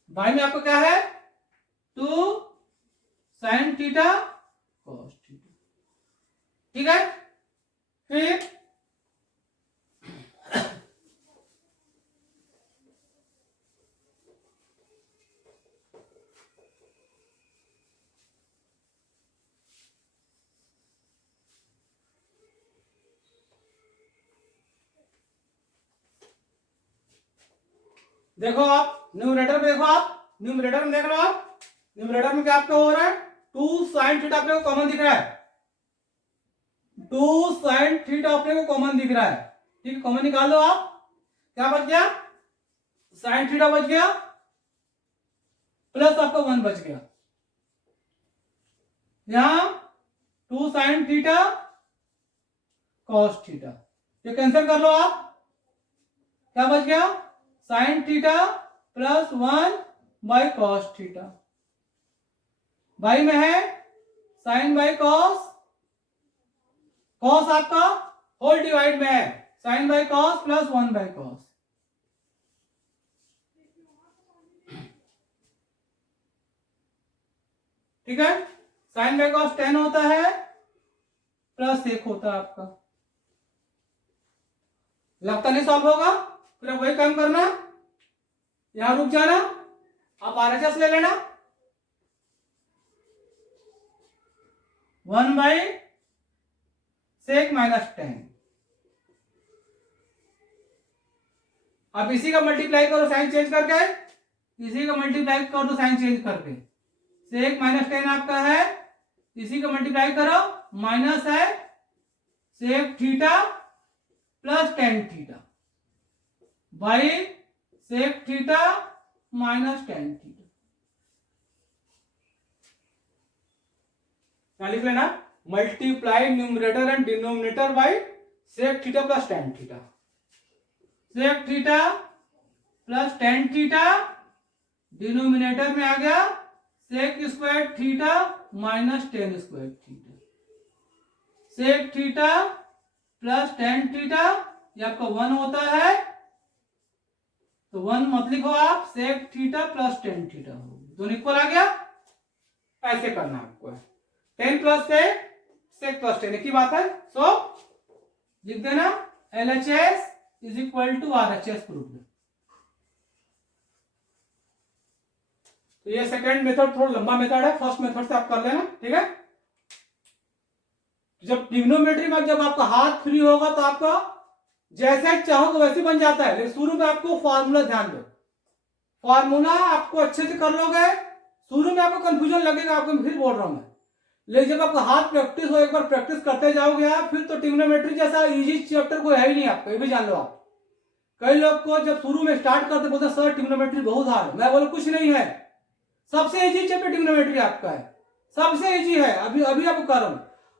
भाई में आपको क्या है 2 साइन थीटा कॉस थीटा, ठीक है। फिर देखो आप न्यूमरेटर में, देखो आप न्यूमरेटर में देख लो आप, न्यूमरेटर में क्या आपका हो रहा है 2 साइन थीटा अपने को कॉमन दिख रहा है, 2 साइन थीटा अपने को कॉमन दिख रहा है, ठीक है, कॉमन निकाल दो आप, क्या बच गया साइन थीटा बच गया प्लस आपका 1 बच गया, यहां 2 साइन थीटा कॉस थीटा, ये कैंसिल कर लो आप, क्या बच गया sine theta plus 1 by cos theta, by में है साइन बाई कॉस, कॉस आपका होल डिवाइड में है sine by cos plus 1 by cos, ठीक है। साइन बाई कॉस 10 होता है प्लस 1 होता है आपका, लगता नहीं सॉल्व होगा, फिर वही काम करना, यहां रुक जाना, आप आरएचएस ले लेना 1 बाई सेक माइनस 10, अब इसी का मल्टीप्लाई करो साइन चेंज करके, इसी का मल्टीप्लाई कर दो साइन चेंज करके, सेक माइनस 10 आपका है, इसी का मल्टीप्लाई करो, माइनस है sec theta plus 10 theta by sec theta minus 10 theta, क्या लिख लेना, multiply numerator and denominator by sec theta plus 10 theta, sec theta plus 10 theta denominator में आ गया sec square theta minus 10 square theta, sec theta plus 10 theta, ये आपका 1 होता है, तो 1 मत लिखो आप, सेक थीटा प्लस 10 थीटा हो, दोनों इक्वल आ गया, ऐसे करना आपको है, 10 प्लस सेक प्लस 10 एक ही बात है, सो लिख देना LHS is equal to RHS proof. तो ये सेकंड मेथड थोड़ा लंबा मेथड है, फर्स्ट मेथड से आप कर लेना, ठीक है। जब ट्रिग्नोमेट्री में जब आपका हाथ फ्री होगा तो आपका जैसे चाहोगे वैसे बन जाता है, लेकिन शुरू में आपको फॉर्मूला ध्यान दो, फॉर्मूला आपको अच्छे से कर लोगे, शुरू में आपको कंफ्यूजन लगेगा, आपको फिर बोल रहा हूं मैं, लेकिन जब आपका हाथ प्रैक्टिस हो, एक बार प्रैक्टिस करते जाओगे आप, फिर तो ट्रिग्नोमेट्री जैसा इजी चैप्टर कोई है ही नहीं आपका, ये भी जान लो आप। कई लोग को जब शुरू में स्टार्ट करते बोलते सर ट्रिग्नोमेट्री बहुत हार्ड, मैं बोलो कुछ नहीं है, सबसे इजी चैप्टर ट्रिग्नोमेट्री आपका है, सबसे इजी है, अभी अभी आपको कर रहा हूं,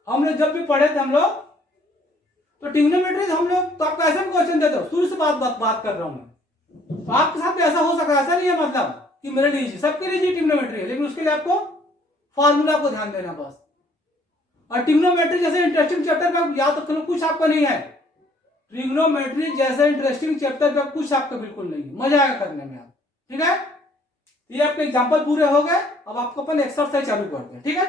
हमने जब भी पढ़े थे हम लोग तो ट्रिग्नोमेट्री हम लोग तो आपको ऐसा क्वेश्चन देते हो, शुरू से बात कर रहा हूं मैं, तो आपके साथ भी ऐसा हो सकता है, ऐसा नहीं है मतलब कि मेरे लिए इजी, सबके लिए इजी ट्रिग्नोमेट्री है, लेकिन उसके लिए आपको फॉर्मूला को ध्यान देना बस। और ट्रिग्नोमेट्री जैसे इंटरेस्टिंग चैप्टर में याद रखो कुछ आपका नहीं है, ट्रिग्नोमेट्री जैसे इंटरेस्टिंग चैप्टर में कुछ आपका बिल्कुल नहीं है, मजा आएगा करने में आप, ठीक है। ये आपके एग्जांपल पूरे हो गए, अब आपको अपन एक्सरसाइज चालू करते हैं, ठीक है।